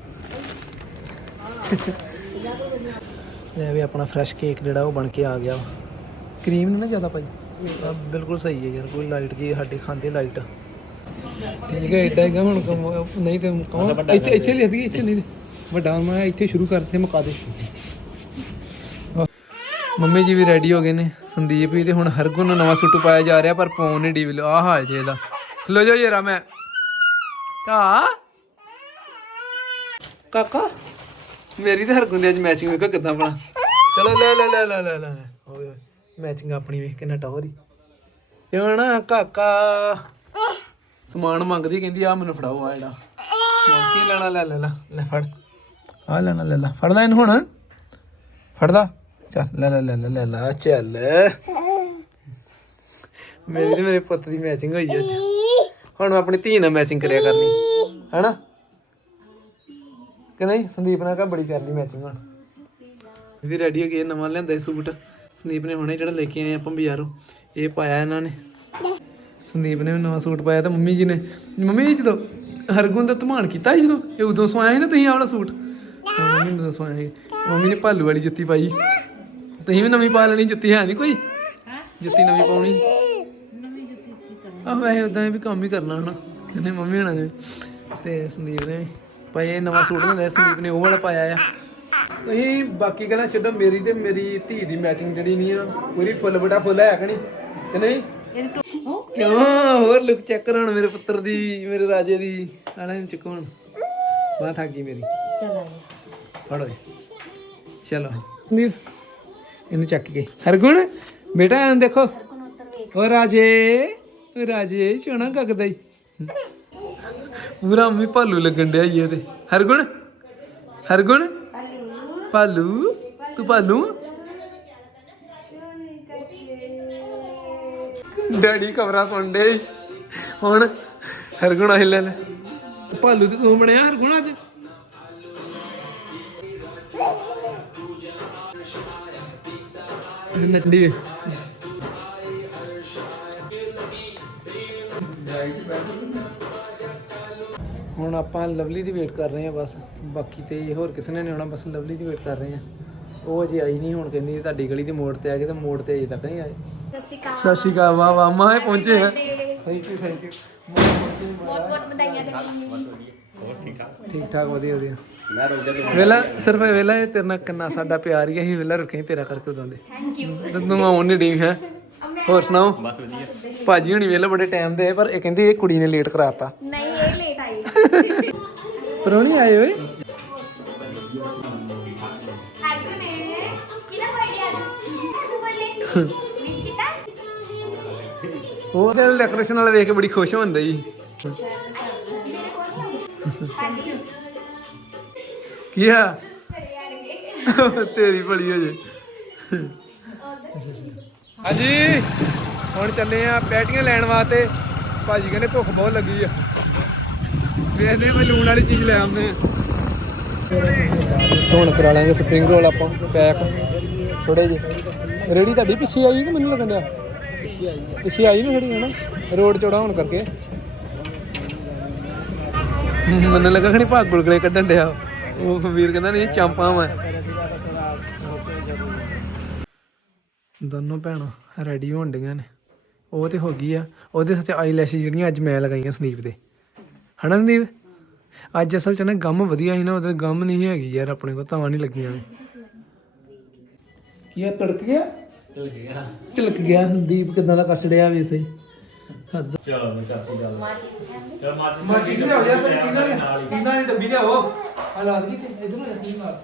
ਇਹ ਵੀ ਆਪਣਾ ਫਰੈਸ਼ ਕੇਕ ਜਿਹੜਾ ਉਹ ਬਣ ਕੇ ਆ ਗਿਆ। ਕਰੀਮ ਨਹੀਂ ਨਾ ਜ਼ਿਆਦਾ ਪਾਈ? ਬਿਲਕੁਲ ਸਹੀ ਹੈ ਯਾਰ ਕੋਈ ਲਾਈਟ ਜੀ ਸਾਡੇ ਖਾਂਦੇ ਲਾਈਟ ਠੀਕ ਹੈ ਇਦਾਂ ਹੈਗਾ ਹੁਣ ਨਹੀਂ ਤੇ ਇੱਥੇ ਇੱਥੇ ਲਿਖ ਦਈਏ ਇੱਥੇ ਨਹੀਂ। ਵੱਡਾ ਮੈਂ ਇੱਥੇ ਸ਼ੁਰੂ ਕਰਤੇ ਮੁਕਾ ਦੇ। ਮੰਮੀ ਜੀ ਵੀ ਰੈਡੀ ਹੋ ਗਏ ਨੇ, ਸੰਦੀਪ ਵੀ ਤੇ ਹੁਣ ਹਰਗੁਣ ਨੂੰ ਨਵਾਂ ਸੂਟ ਪਾਇਆ ਜਾ ਰਿਹਾ, ਪਰ ਪਾਉਣ ਨਹੀਂ ਡੀਵਲ ਆਹ ਹਾਲ ਜੇ ਇਹਦਾ। ਖਲੋ ਜਾ ਜਰਾ ਮੈਂ। ਤਾ ਕਾਕਾ, ਮੇਰੀ ਤੇ ਹਰਗੁਣ ਦੀ ਅੱਜ ਮੈਚਿੰਗ ਵੇਖੋ ਕਿਦਾਂ ਬਣਾ। ਚਲੋ ਲੈ ਲੈ ਲੈ ਲੈ ਲੈ ਲੈ ਓਏ ਮੈਚਿੰਗ ਆਪਣੀ ਵੇਖ ਕਿੰਨਾ ਟੌਰੀ ਕਿਉਂ ਨਾ ਕਾਕਾ ਸਮਾਨ ਮੰਗਦੀ, ਕਹਿੰਦੀ ਆ ਮੈਨੂੰ ਫੜਾਓ ਆ ਜਿਹੜਾ। ਕੀ ਲੈਣਾ, ਲੈ ਲੈ ਲੈ ਲੈ, ਫੜ। ਆ ਲੈਣਾ, ਲੈ ਲੈ, ਫੜਦਾ ਇਹਨੂੰ ਹੁਣ? ਫੜਦਾ? ਚੱਲ ਲੈ ਲੈ ਲੈ ਲੈ ਲੈ ਚੱਲ। ਮੇਰੀ ਤੇ ਮੇਰੇ ਪੁੱਤ ਦੀ ਮੈਚਿੰਗ ਹੋਈ ਅੱਜ। ਹੁਣ ਮੈਂ ਆਪਣੀ ਧੀ ਨਾਲ ਮੈਚਿੰਗ ਕਰਿਆ ਕਰਨੀ। ਹੈਨਾ? ਕਿ ਨਹੀਂ? ਸੰਦੀਪ ਨਾਲ ਕਾ ਬੜੀ ਕਰਨੀ ਮੈਚਿੰਗ ਹੁਣ ਵੀ ਰੈਡੀ ਹੋ ਗਏ ਨਵਾਂ ਲਿਆਂਦਾ ਸੂਟ। ਸੰਦੀਪ ਨੇ ਹੁਣੇ ਜਿਹੜਾ ਲੈ ਕੇ ਆਏ ਆਪਾਂ ਬਾਜ਼ਾਰੋਂ, ਇਹ ਪਾਇਆ ਇਹਨਾਂ ਨੇ। ਸੰਦੀਪ ਨੇ ਵੀ ਨਵਾਂ ਸੂਟ ਪਾਇਆ ਤੇ ਮੰਮੀ ਜੀ ਨੇ। ਮੰਮੀ ਜੀ, ਜਦੋਂ ਹਰਗੁਣ ਦਾ ਧਮਾਨ ਕੀਤਾ ਜਦੋਂ, ਇਹ ਉਦੋਂ ਸਵਾਇਆ ਸੀ ਨਾ ਤੁਸੀਂ ਆਹ ਵਾਲਾ ਸੂਟ? ਮੰਮੀ ਨੇ ਉਦੋਂ ਸਵਾਇਆ ਮੰਮੀ ਨੇ ਭਾਲੂ ਵਾਲੀ ਜੁੱਤੀ ਪਾਈ। ਤੁਸੀਂ ਵੀ ਨਵੀਂ ਪਾ ਲੈਣੀ ਜੁੱਤੀ ਹੈ ਨਹੀਂ ਕੋਈ? ਜੁੱਤੀ ਨਵੀਂ ਪਾਉਣੀ? ਆ ਵੈਸੇ ਉਦਾਂ ਵੀ ਕੰਮ ਹੀ ਕਰਨਾ ਹਨਾ ਇਹਨੇ ਮੰਮੀ ਹੋਣਾ ਨੇ। ਤੇ ਸੰਦੀਪ ਨੇ ਭਾਈ ਇਹ ਨਵਾਂ ਸੂਟ ਲੈਂਦਾ ਸੰਦੀਪ ਨੇ ਉਹ ਵਾਲਾ ਪਾਇਆ ਆ। ਤੁਸੀਂ ਬਾਕੀ ਗੱਲਾਂ ਛੱਡੋ ਮੇਰੀ ਤੇ ਮੇਰੀ ਧੀ ਦੀ ਮੈਚਿੰਗ ਜਿਹੜੀ ਨਹੀਂ ਆ ਪੂਰੀ ਫੁੱਲ ਬਟਾ ਫੁੱਲ ਹੈ ਕਿ ਨਹੀਂ? ਕਿ ਨਹੀਂ? ਕਿਉਂ? ਹੋਰ ਲੁੱਕ ਚੈੱਕ ਕਰਾਉਣ ਮੇਰੇ ਪੁੱਤਰ ਦੀ ਮੇਰੇ ਰਾਜੇ ਦੀ ਆਲੇ ਨੂੰ ਚੁੱਕਣ ਬਾਹ ਥੱਕ ਗਈ ਮੇਰੀ। ਚਲੋ ਫੜੋ ਚਲੋ। ਨੀਰ ਇਹਨੂੰ ਚੱਕ ਕੇ। ਹਰਗੁਣ, ਬੇਟਾ ਇਹਨੂੰ ਦੇਖੋ। ਓ ਰਾਜੇ ਓ ਰਾਜੇ ਸੋਹਣਾ ਗਗਦਾ ਈ। ਪੂਰਾ ਮੰਮੀ ਭਾਲੂ ਲੱਗਣ ਡਿਆ ਈ ਇਹ ਤੇ ਹਰਗੁਣ ਹਰਗੁਣ, ਭਾਲੂ, ਤੂੰ ਭਾਲੂ? ਡੈਡੀ ਖਬਰਾਂ ਸੁਣਦੇ ਹੁਣ ਹਰਗੁਣ ਆ ਲੈ ਲੈ। ਭਾਲੂ ਤੇ ਤੂੰ ਬਣਿਆ ਹਰਗੁਣ ਅੱਜ? ਨੱਡੀ ਵੇ ਹੁਣ ਆਪਾਂ ਲਵਲੀ ਦੀ ਵੇਟ ਕਰ ਰਹੇ ਹਾਂ ਬਸ। ਬਾਕੀ ਤੇ ਹੋਰ ਕਿਸੇ ਨੇ ਨਹੀਂ ਆਉਣਾ ਬਸ ਲਵਲੀ ਦੀ ਵੇਟ ਕਰ ਰਹੇ ਹਾਂ। ਉਹ ਅਜੇ ਆਈ ਨਹੀਂ ਹੁਣ ਕਹਿੰਦੀ ਤੁਹਾਡੀ ਗਲੀ ਦੇ ਮੋੜ ਤੇ ਆ ਗਏ ਤੇ ਮੋੜ ਤੇ ਅਜੇ ਤੱਕ ਨਹੀਂ ਆਏ। ਸਤਿ ਸ਼੍ਰੀ ਅਕਾਲ ਵਾਹ ਵਾਹ ਮਾਂ ਪਹੁੰਚੇ ਹੈ ਥੈਂਕ ਯੂ ਥੈਂਕ ਯੂ ਬਹੁਤ ਬਹੁਤ ਵਧਾਈਆਂ ਠੀਕ ਠਾਕ ਵਧੀਆ ਵਧੀਆ। ਵੇਲਾ ਸਿਰਫ ਵੇਲਾ ਇਹ ਤੇਰੇ ਨਾਲ ਕਿੰਨਾ ਸਾਡਾ ਪਿਆਰ ਹੀ ਹੈ ਅਸੀਂ ਵੇਲਾ ਰੁਕੇ ਤੇਰਾ ਕਰਕੇ ਉਦੋਂ ਦੇ। ਥੈਂਕ ਯੂ ਤੈਨੂੰ ਆਉਣ ਨਹੀਂ ਡਈ ਹੈ ਹੋਰ ਸੁਣਾਓ? ਬਸ ਵਧੀਆ। ਭਾਜੀ ਹੁਣੀ ਵੇਲਾ ਬੜੇ ਟਾਈਮ ਦੇ ਪਰ ਇਹ ਕਹਿੰਦੀ ਇਹ ਕੁੜੀ ਨੇ ਲੇਟ ਕਰਾਤਾ। ਨਹੀਂ ਇਹ ਲੇਟ ਆਈ। ਪਰੋਣੀ ਆਏ ਓਏ ਉਹ ਫਿਰ ਡੈਕੋਰੇਸ਼ਨ ਵਾਲਾ ਵੇਖ ਕੇ ਬੜੀ ਖੁਸ਼ ਹੁੰਦਾ ਜੀ ਕੀ ਆ? ਤੇਰੀ ਭਲੀ ਹੋ ਜੇ। ਹਾਂਜੀ, ਹੁਣ ਚੱਲੇ ਆ ਪੈਟੀਆਂ ਲੈਣ ਵਾਸਤੇ। ਭਾਜੀ ਕਹਿੰਦੇ ਭੁੱਖ ਬਹੁਤ ਲੱਗੀ ਆ। ਵੇਖਦੇ ਮੈਂ ਲੂਣ ਵਾਲੀ ਚੀਜ਼ ਲੈ ਆਉਂਦੇ ਹੁਣ ਕਰਾ ਲਾਂਗੇ ਸਪਰਿੰਗ ਰੋਲ ਆਪਾਂ, ਪੈਕ। ਥੋੜੇ ਜਿਹੇ। ਰੇੜੀ ਤੁਹਾਡੀ ਪਿੱਛੇ ਆਈ ਕਿ ਮੈਨੂੰ ਲੱਗਣ ਡਿਆ? ਪਿੱਛੇ ਆਈ ਪਿੱਛੇ ਆਈ ਨਹੀਂ ਥੋੜੀ ਹਨਾ? ਰੋਡ ਚੌੜਾ ਹੋਣ ਕਰਕੇ। ਮੈਨੂੰ ਲੱਗਾ ਖਣੀ ਭਾਗ ਗੁਲਗਲੇ ਕੱਢਣ ਡਿਆ। ਉਹ ਵੀਰ ਕਹਿੰਦਾ ਨਹੀਂ ਚਾਂਪਾਂ ਵਾ। ਦੋਨੋਂ ਭੈਣਾਂ ਰੈਡੀ ਹੋਣ ਡੀਆਂ ਨੇ। ਉਹ ਤੇ ਹੋ ਗਈ ਆ। ਉਹਦੇ ਸੱਚ ਆਈਲੈਸ਼ਸ ਜਿਹੜੀਆਂ ਅੱਜ ਮੈਂ ਲਗਾਈਆਂ ਸੰਦੀਪ ਦੇ। ਹਨਾ ਸੰਦੀਪ? ਅੱਜ ਅਸਲ ਚ ਨਾ ਗਮ ਵਧੀਆ ਸੀ ਨਾ ਉਹਦੇ ਗਮ ਨਹੀਂ ਹੈਗੀ ਯਾਰ ਆਪਣੇ ਕੋਲ ਤਾਂ ਨਹੀਂ ਲੱਗੀਆਂ ਕੀ ਆ ਤੜਕ ਗਿਆ? ਚਲ ਗਿਆ। ਝਲਕ ਗਿਆ। ਸੰਦੀਪ ਕਿਦਾਂ ਦਾ ਕਸੜਿਆ ਵੈਸੇ? ਚਲੋ ਮੈਂ ਕਰਤੀ ਗੱਲ। ਚਲ ਮਾਚਿਸ ਮਾਚੀ ਕੀ ਹੋ ਗਿਆ ਫਿਰ ਕਿੰਨਾ ਕਿੰਨਾ ਦੀ ਡੱਬੀ ਲਿਆਓ। ਆ ਲਾ ਦਈਏ ਤੇ? ਇਧਰ ਨੂੰ ਅਸੀਂ ਨਾਲ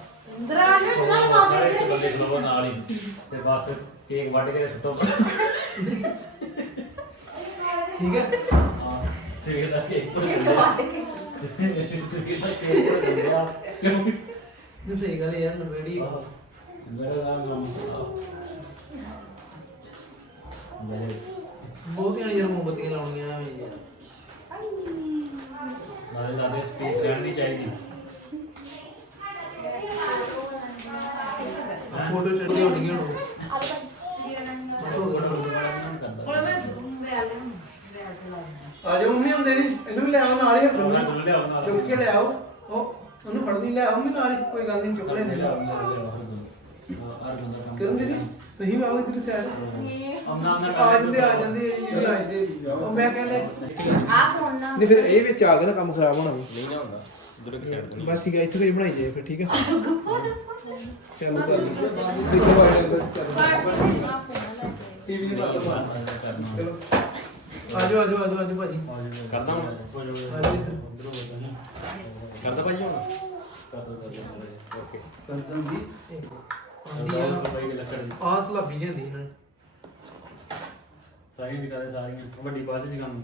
ਸਾਰੇ ਬੰਦੇ ਖਲੋਵੋ ਨਾਲ ਹੀ। ਤੇ ਬਸ ਕੇਕ ਵੱਢ ਕੇ ਸੁੱਟੋ। ਠੀਕ ਹੈ। ਹਾਂ ਸਵੇਰ ਦਾ ਕੇਕ ਵੱਢ ਕੇ। ਸਵੇਰ ਦਾ ਕੇਕ ਵੱਢ ਗਿਆ ਕਿਉਂ ਨਹੀਂ ਸਹੀ ਗੱਲ ਯਾਰ ਨਵੇੜੀ ਮੇਰਾ ਨਾਮ ਨਾਮ ਮੇਰੇ ਬਹੁਤ ਯਾਰ ਮੋਮਬਤੀਆਂ ਲਾਉਣੀਆਂ ਐਵੇਂ ਯਾਰ ਨਾਲੇ ਸਾਡੇ ਸਪੇਸ ਰਹਿਣੀ ਚਾਹੀਦੀ। ਫੋਟੋ ਚੱਲਦੀ ਹੋਣਗੀਆਂ। ਹੁਣ ਆ ਜਾਓ ਮੰਮੀ ਹੁੰਦੇ ਨਹੀਂ। ਇਹਨੂੰ ਵੀ ਲੈ ਆਓ ਨਾਲ ਹੀ ਹੱਥ ਉਹਨਾਂ ਨੂੰ ਨੂੰ ਲਿਆਓ ਨਾਲ ਚੁੱਕ ਕੇ ਲੈ ਆਓ। ਉਹ ਉਹਨੂੰ ਫੜਨੀ ਲੈ ਆਓ ਮੈਂ ਨਾਲ ਹੀ। ਕੋਈ ਗੱਲ ਨਹੀਂ ਚੁੱਕ ਲੈਣੇ ਲੈ ਆਓ। ਕਰਨ ਦੀਦੀ ਤੁਸੀਂ ਵੀ ਆਓ ਇਧਰ ਸਾਈਡ ਅਮਨਾ ਅਮਨਾ ਆ ਜਾਂਦੇ ਆ ਜਾਂਦੇ ਇਹ ਵੀ ਆ ਜਾਂਦੇ ਉਹ ਮੈਂ ਕਹਿੰਦਾ ਨਹੀਂ ਫਿਰ ਇਹ ਵਿੱਚ ਆ ਗਿਆ ਨਾ ਕੰਮ ਖਰਾਬ ਹੋਣਾ ਵੀ। ਨਹੀਂ ਨਾ ਹੁੰਦਾ ਦੂਰੇ ਕਿ ਸਾਈਡ ਬਸ ਠੀਕ ਹੈ ਇੱਥੇ ਕੋਈ ਬਣਾਈ ਜਾਏ ਫਿਰ ਠੀਕ ਹੈ। ਚਲੋ ਕਰ ਦੇਖੋ ਬਾਹਰ ਚੱਲ। ਟੀਵੀ ਦੀ ਬਾਤ ਚਲੋ। ਆਜੋ ਆਜੋ ਆਜੋ ਆਜੋ ਭਾਜੀ। ਕਰਦਾ ਹੁਣ। ਆਜੋ ਇੱਧਰ। ਕਰਦਾ ਭਾਈ ਹੁਣ? ਓਕੇ ਕਰ ਦਿੰਦੀ ਆਂਦੀ ਆ ਭਾਈ ਦੀ ਆਹ ਸਲਾਬੀ ਜਾਂਦੀ ਇਹਨਾਂ ਨੇ। ਸਾਰੀਆਂ ਵੀ ਕਰੇ ਸਾਰੀਆਂ ਵੱਡੀ ਬਾਤ ਚ ਕੰਮ।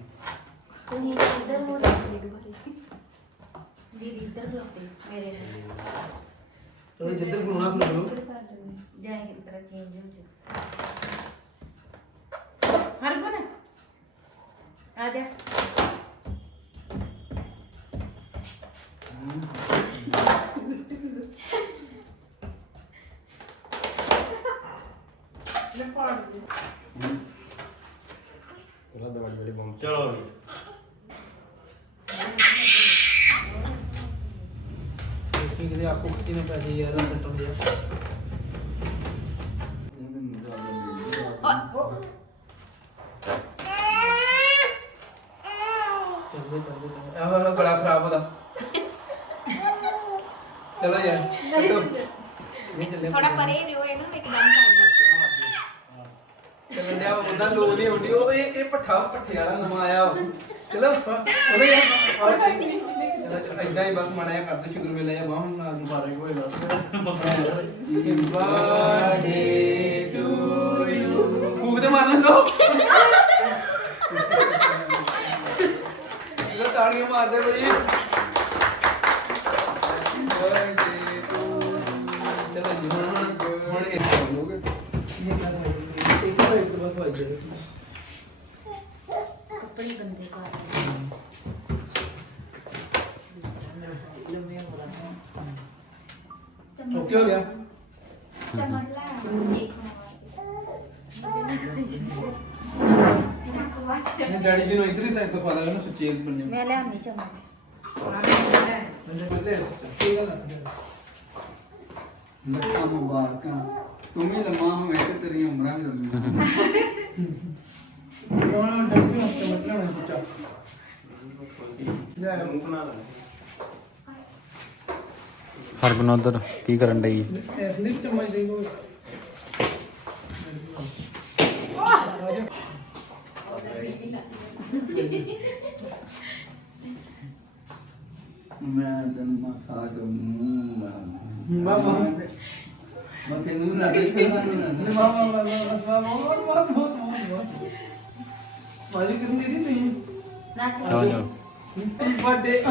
ਚਲੋ ਜਿੱਧਰ ਬਣਾਉਣਾ ਬਣਾ ਲਓ ਹਰਗੁਣ ਆ ਜਾ। ਚਲੋ ਵੀ ਦੇਖੀ ਕਿਤੇ ਆਖੋ ਕਿਤੇ ਨਾ ਪੈਸੇ ਯਾਰ ਸੱਟਣ ਦੇ ਚੱਲੋ ਚੱਲੋ ਆਹ ਆਹ ਗਲਾ ਖਰਾਬ ਉਹਦਾ ਚਲੋ ਯਾਰ ਚਲੋ ਨਹੀਂ ਚੱਲੇ ਥੋੜਾ ਪਰੇ ਰਿਓ ਇਹਨੂੰ ਇੱਕਦਮ ਕਰ ਚੱਲਣ ਡਿਆ ਉਹਦਾ ਲੋਕ ਨਹੀਂ ਹੁੰਦੀ ਉਹ ਇਹ ਇਹ ਪੱਠਾ ਪੱਠੇ ਵਾਲਾ ਨਵਾਂ ਆਇਆ ਵਾ। ਚਲੋ, ਉਹਦੇ ਯਾਰ ਚਲੋ ਇਦਾਂ ਹੀ ਬਸ ਮਾੜਾ ਜਿਹਾ ਕਰਦੇ ਸ਼ੁਕਰ ਵੇਲਾ ਜਾਂ ਬਾਹਰ ਨਾਲ ਮੁਬਾਰਕ ਹੋਏਗਾ ਹੈਪੀ ਬਰਥਡੇ ਟੂ ਯੂ ਫੂਕ ਤੇ ਮਾਰ ਲੈਂਦੋ ਇਹ ਤਾੜੀਆਂ ਮਾਰਦੇ ਬਈ। ਬਰਥਡੇ ਟੂ ਚਲੋ ਜੀ, ਹੁਣ ਹੁਣ ਹੁਣ ਇਹ ਕਰੋਗੇ ਇਹ ਗੱਲ ਹੈ ਇੱਕ ਵਾਰ ਇੱਕ ਵਾਰ ਹੋਈ ਜਾਵੇ ਕੱਪੜੇ ਗੰਦੇ ਕਰ ਓਕੇ ਹੋ ਗਿਆ ਮੈਂ ਡੈਡੀ ਜੀ ਨੂੰ ਇਧਰ ਹੀ ਸਾਈਡ ਤੋਂ ਖਵਾ ਨਾ ਸੁੱਚੇ ਬੰਨੇ ਮੈਂ ਲਿਆਉਣੀ ਚਮਚ ਪਹਿਲੇ ਕੀ ਗੱਲ ਲੱਖਾਂ ਮੁਬਾਰਕਾਂ ਤੂੰ ਵੀ ਲੰਮਾ ਹੋਵੇਂ ਤੇ ਤੇਰੀਆਂ ਉਮਰਾਂ ਵੀ ਲੰਮੀਆਂ ਉਹਨਾਂ ਡੈਡੀ ਨੂੰ ਹੱਥ ਮਤ ਲੈਣਾ ਸੁੱਚਾ ਲੈ ਮੂੰਹ ਬਣਾ ਲੈ ਹਰਗੁਣ ਉਧਰ ਕੀ ਕਰਨ ਡਈ ਇਸ ਦੀ ਚਮਚ ਦੇ ਕੋ ਮੈਂ ਤੈਨੂੰ ਮਸਾਜ ਮੂੰਹ ਮਾਮਾ ਮੈਂ ਤੈਨੂੰ ਨਾ ਦੇਖਣਾ ਨੇ ਮਾਮਾ ਮਾਮਾ ਮਾਮਾ ਮਾਮਾ ਮਾਜੀ ਕਰਨ ਦੀ ਨਹੀਂ ਨਾ ਜਾਓ ਬਰਥਡੇ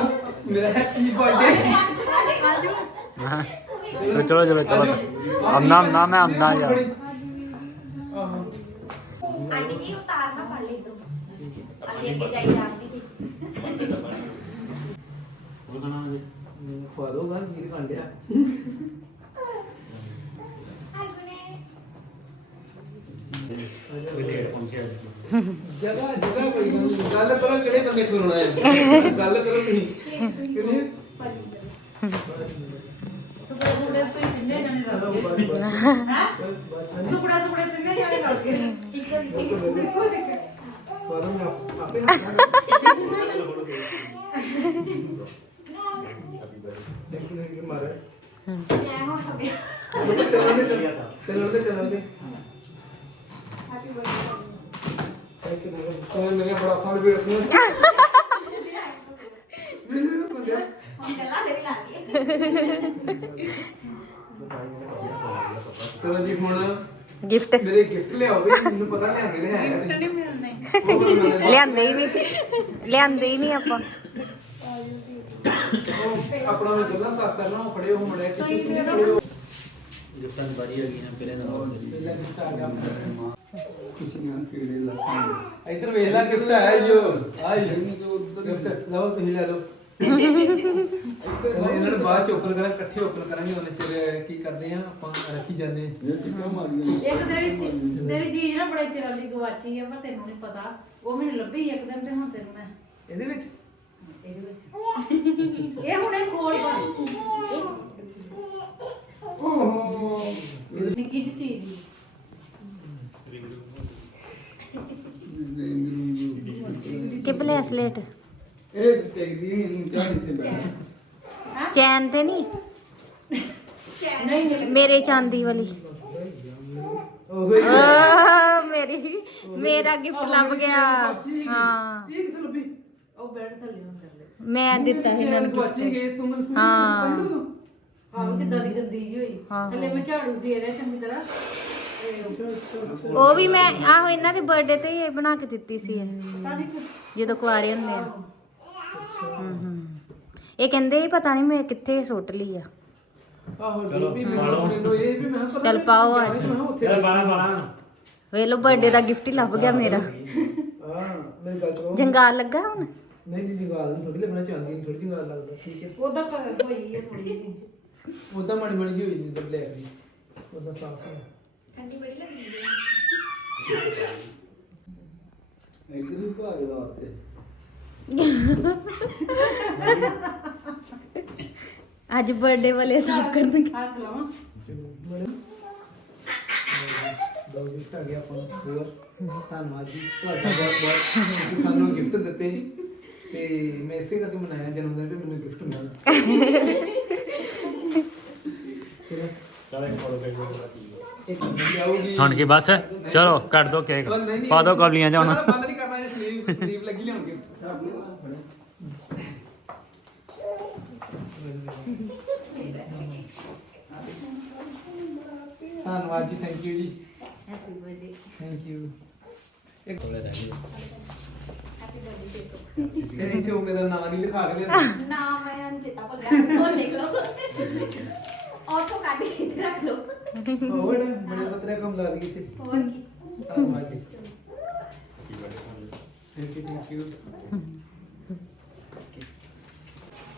ਮੇਰਾ ਹੈਪੀ ਬਰਥਡੇ ਜੀ ਖਵਾ ਦੋ ਗਾਂ ਜਗ੍ਹਾ ਜਗ੍ਹਾ ਕੋਈ ਗੱਲ ਨਹੀਂ ਗੱਲ ਕਰੋ ਕਿਹੜੇ ਬੰਦੇ ਖਲੋਣਾ ਹੈ। ਗੱਲ ਕਰੋ ਤੁਸੀਂ। ਕਿਹਨੇ ਸੁਪੜਾ ਸੁਪੜਾ ਤਿੰਨੇ ਜਾਣੇ ਲੜ ਕੇ ਇੱਕ ਇੱਕ ਖਵਾ ਦੋ ਮੈਂ ਆਪੇ ਹੱਥ ਨਾਲ ਮਾਰੇ ਚੱਲਣ ਦੇ ਚੱਲਣ ਦੇ ਚੱਲਣ ਦੇ ਹੈਪੀ ਬਰਥਡੇ ਥੈਂਕ ਯੂ ਤਾਂ ਮੇਰੇ ਬੜਾ ਫਨ ਵੀ ਰੱਖਣਾ ਚਲੋ ਜੀ ਹੁਣ ਗਿਫਟ ਮੇਰੇ ਗਿਫਟ ਲਿਆਓ ਵੀ ਮੈਨੂੰ ਪਤਾ ਲਿਆਂਦੇ ਨੇ ਹੈ ਨਹੀਂ ਮਿਲਣੇ। ਲਿਆਂਦੇ ਹੀ ਨਹੀਂ। ਲਿਆਂਦੇ ਹੀ ਨਹੀਂ ਆਪਾਂ। ਆਪਣਾ ਮੈਂ ਗੱਲਾਂ ਸਾਫ਼ ਕਰਨਾ ਉਹ ਫੜਿਓ ਮੁੰਡੇ ਕਿਸੇ ਨੂੰ ਫੜਿਓ। ਗਿਫਟਾਂ ਵਾਰੀ ਆ ਗਈ ਨਾ ਪਹਿਲੇ ਨਾਲ ਪਹਿਲਾਂ ਗਿਫਟ ਆ ਗਿਆ। ਆਪਣਾ। ਖੁਸ਼ੀਆਂ ਕੀੜੇ ਲੱਖਾਂ ਇੱਧਰ ਵੇਖ ਲੈ ਗਿਫਟ ਆਇਆ ਜੋ ਆਈ ਗਿਫਟ ਲਓ ਤੁਸੀਂ ਲੈ ਲਓ। ਇਹਨਾਂ ਨੂੰ ਬਾਅਦ ਚ ਓਪਨ ਕਰਾਂ ਇਕੱਠੇ ਓਪਨ ਕਰਾਂਗੇ ਉਹਨੇ ਚਿਰ ਕੀ ਕਰਦੇ ਆ ਆਪਾਂ ਰੱਖੀ ਜਾਂਦੇ। ਇਹ ਸਿੱਕਾ ਮਾਰੀਆਂ ਇੱਕ ਤੇਰੀ ਚੀ- ਤੇਰੀ ਚੀਜ਼ ਨਾ ਬੜੇ ਚਿਰਾਂ ਦੀ ਗਵਾਚੀ ਆ ਪਰ ਤੈਨੂੰ ਨਹੀਂ ਪਤਾ। ਉਹ ਮੈਨੂੰ ਲੱਭੀ ਇੱਕ ਦਿਨ ਤੇ ਹੁਣ ਤੈਨੂੰ ਮੈਂ। ਇਹਦੇ ਵਿੱਚ? ਇਹਦੇ ਵਿੱਚ। ਇਹ ਹੁਣੇ ਕੋਲ ਪਰ ਓਹੋ। ਨਿੱਕੀ ਜਿਹੀ ਚੀਜ਼ ਸੀ। ਕਿ ਬਲੇਸਲੇਟ? ਇਹ ਟੇਕਦੀ ਨਹੀਂ ਇਹਨੂੰ ਚਾਹ ਇੱਥੇ ਬੈਠ। ਚੈਨ ਤੇ ਨਹੀਂ ਨਹੀਂ ਨਹੀਂ ਮੇਰੇ ਚਾਂਦੀ ਵਾਲੀ। ਹੀ। ਮੇਰੀ ਮੇਰਾ ਗਿਫਟ ਲੱਭ ਗਿਆ। ਹਾਂ। ਇਹ ਕਿੱਥੇ ਲੱਭੀ? ਉਹ ਬੈਠ ਥੱਲੇ ਹੁਣ ਕਰ ਲੈ ਮੈਂ ਦਿੱਤਾ ਸੀ ਇਹਨਾਂ ਨੂੰ ਬਚੀ ਗਏ ਤੂੰ ਮੈਨੂੰ ਸੁਣੀ ਹਾਂ। ਹਾਂ ਵੀ ਕਿੱਦਾਂ ਦੀ ਗੰਦੀ ਜਿਹੀ ਹੋਈ। ਹਾਂ। ਥੱਲੇ ਮੈਂ ਝਾੜੂ ਦੇ ਰਿਹਾ ਚੰਗੀ ਤਰ੍ਹਾਂ। ਤੇ ਉਹ ਵੀ ਮੈਂ ਆਹੋ ਇਹਨਾਂ ਦੇ ਬਰਥਡੇ ਤੇ ਹੀ ਇਹ ਬਣਾ ਕੇ ਦਿੱਤੀ ਸੀ ਇਹ, ਤਾਂ ਨਹੀਂ ਜਦੋਂ ਕੁਆਰੇ ਹੁੰਦੇ ਆ। ਹੂੰ। ਹੂੰ ਇਹ ਕਹਿੰਦੇ ਹੀ ਪਤਾ ਨਹੀਂ ਮੈਂ ਕਿੱਥੇ ਸੁੱਟ ਲਈ ਆ। ਆਹੋ ਚਲੋ ਵੀ ਮੈਨੂੰ ਮੈਨੂੰ ਇਹ ਵੀ ਮੈਂ ਪਤਾ ਚੱਲ ਪਾਓ ਅੱਜ। ਯਾਰ ਬਾਣਾ ਬਾਣਾ ਵੇਖ ਲਓ ਬਰਥਡੇ ਦਾ ਗਿਫਟ ਹੀ ਲੱਭ ਗਿਆ ਮੇਰਾ। ਹਾਂ ਮੇਰੀ ਗੱਲ ਸੁਣੋ। ਜੰਗਾਲ ਲੱਗਾ ਹੁਣ? ਨਹੀਂ ਨਹੀਂ ਜੰਗਾਲ ਨਹੀਂ ਥੋੜੀ ਲੱਗਣਾ ਚਾਹੁੰਦੀ ਨਹੀਂ ਥੋੜੀ ਜੰਗਾਲ ਲੱਗਦਾ ਠੀਕ ਹੈ। ਉਹਦਾ ਕਰ ਹੋਈ ਹੈ ਥੋੜੀ ਜਿਹੀ। ਉਦਾਂ ਮਾੜੀ ਮਾੜੀ ਜਿਹੀ ਹੋਈ ਨਹੀਂ ਤਾਂ ਬਲੈਕ ਦੀ ਉਦਾਂ ਸਾਫ਼ ਹੈ। ਇੱਕ ਨੂੰ ਭਾਗ ਦਾ ਉੱਤੇ ਅੱਜ ਬਰਥਡੇ ਵਾਲੇ ਸਾਫ਼ ਕਰਨਗੇ। ਹੱਥ ਲਾਵਾਂ। ਦੋ ਗਿਫਟ ਆ ਗਿਆ ਆਪਾਂ ਨੂੰ ਹੋਰ ਧੰਨਵਾਦ ਜੀ ਤੁਹਾਡਾ ਬਹੁਤ ਬਹੁਤ ਤੁਸੀਂ ਸਾਨੂੰ ਗਿਫਟ ਦਿੱਤੇ ਤੇ ਮੈਂ ਇਸੇ ਕਰਕੇ ਮਨਾਇਆ ਜਨਮ ਦਿਨ ਤੇ ਮੈਨੂੰ ਗਿਫਟ ਮਿਲਿਆ ਇੱਕ ਮਿਲ ਹੁਣ ਕੀ ਬਸ? ਚਲੋ ਕੱਟ ਦੋ ਕੇਕ ਪਾ ਦੋ ਕਬਲੀਆਂ ਚ ਹੁਣ। ਉਹਨਾਂ ਦਾ ਬੰਦ ਨਹੀਂ ਕਰਨਾ ਇਹ ਸਲੀਵ ਧੰਨਵਾਦ ਜੀ ਥੈਂਕ ਯੂ ਜੀ। ਹੈਪੀ ਬਰਥਡੇ ਥੈਂਕ ਯੂ ਇੱਕ ਇਹਦੇ ਤੇ। ਉਹ ਮੇਰਾ ਨਾਮ ਨਹੀਂ ਲਿਖਾ ਕੇ ਲਿਆ ਨਾਮ ਮੈਂ ਚੇਤਾ ਭੁੱਲ ਗਿਆ। ਉਹ ਲਿਖ ਲਓ। ਆਟੋ ਕੱਢ ਕੇ ਇੱਥੇ ਰੱਖ ਲਓ। ਹੋਰ ਬੜੇ ਪਤਰੇ ਕੰਮ ਲਾ ਦਈਏ ਤੇ ਹੋਰ ਕੀ। ਧੰਨਵਾਦ ਜੀ। ਥੈਂਕ ਯੂ ਥੈਂਕ ਯੂ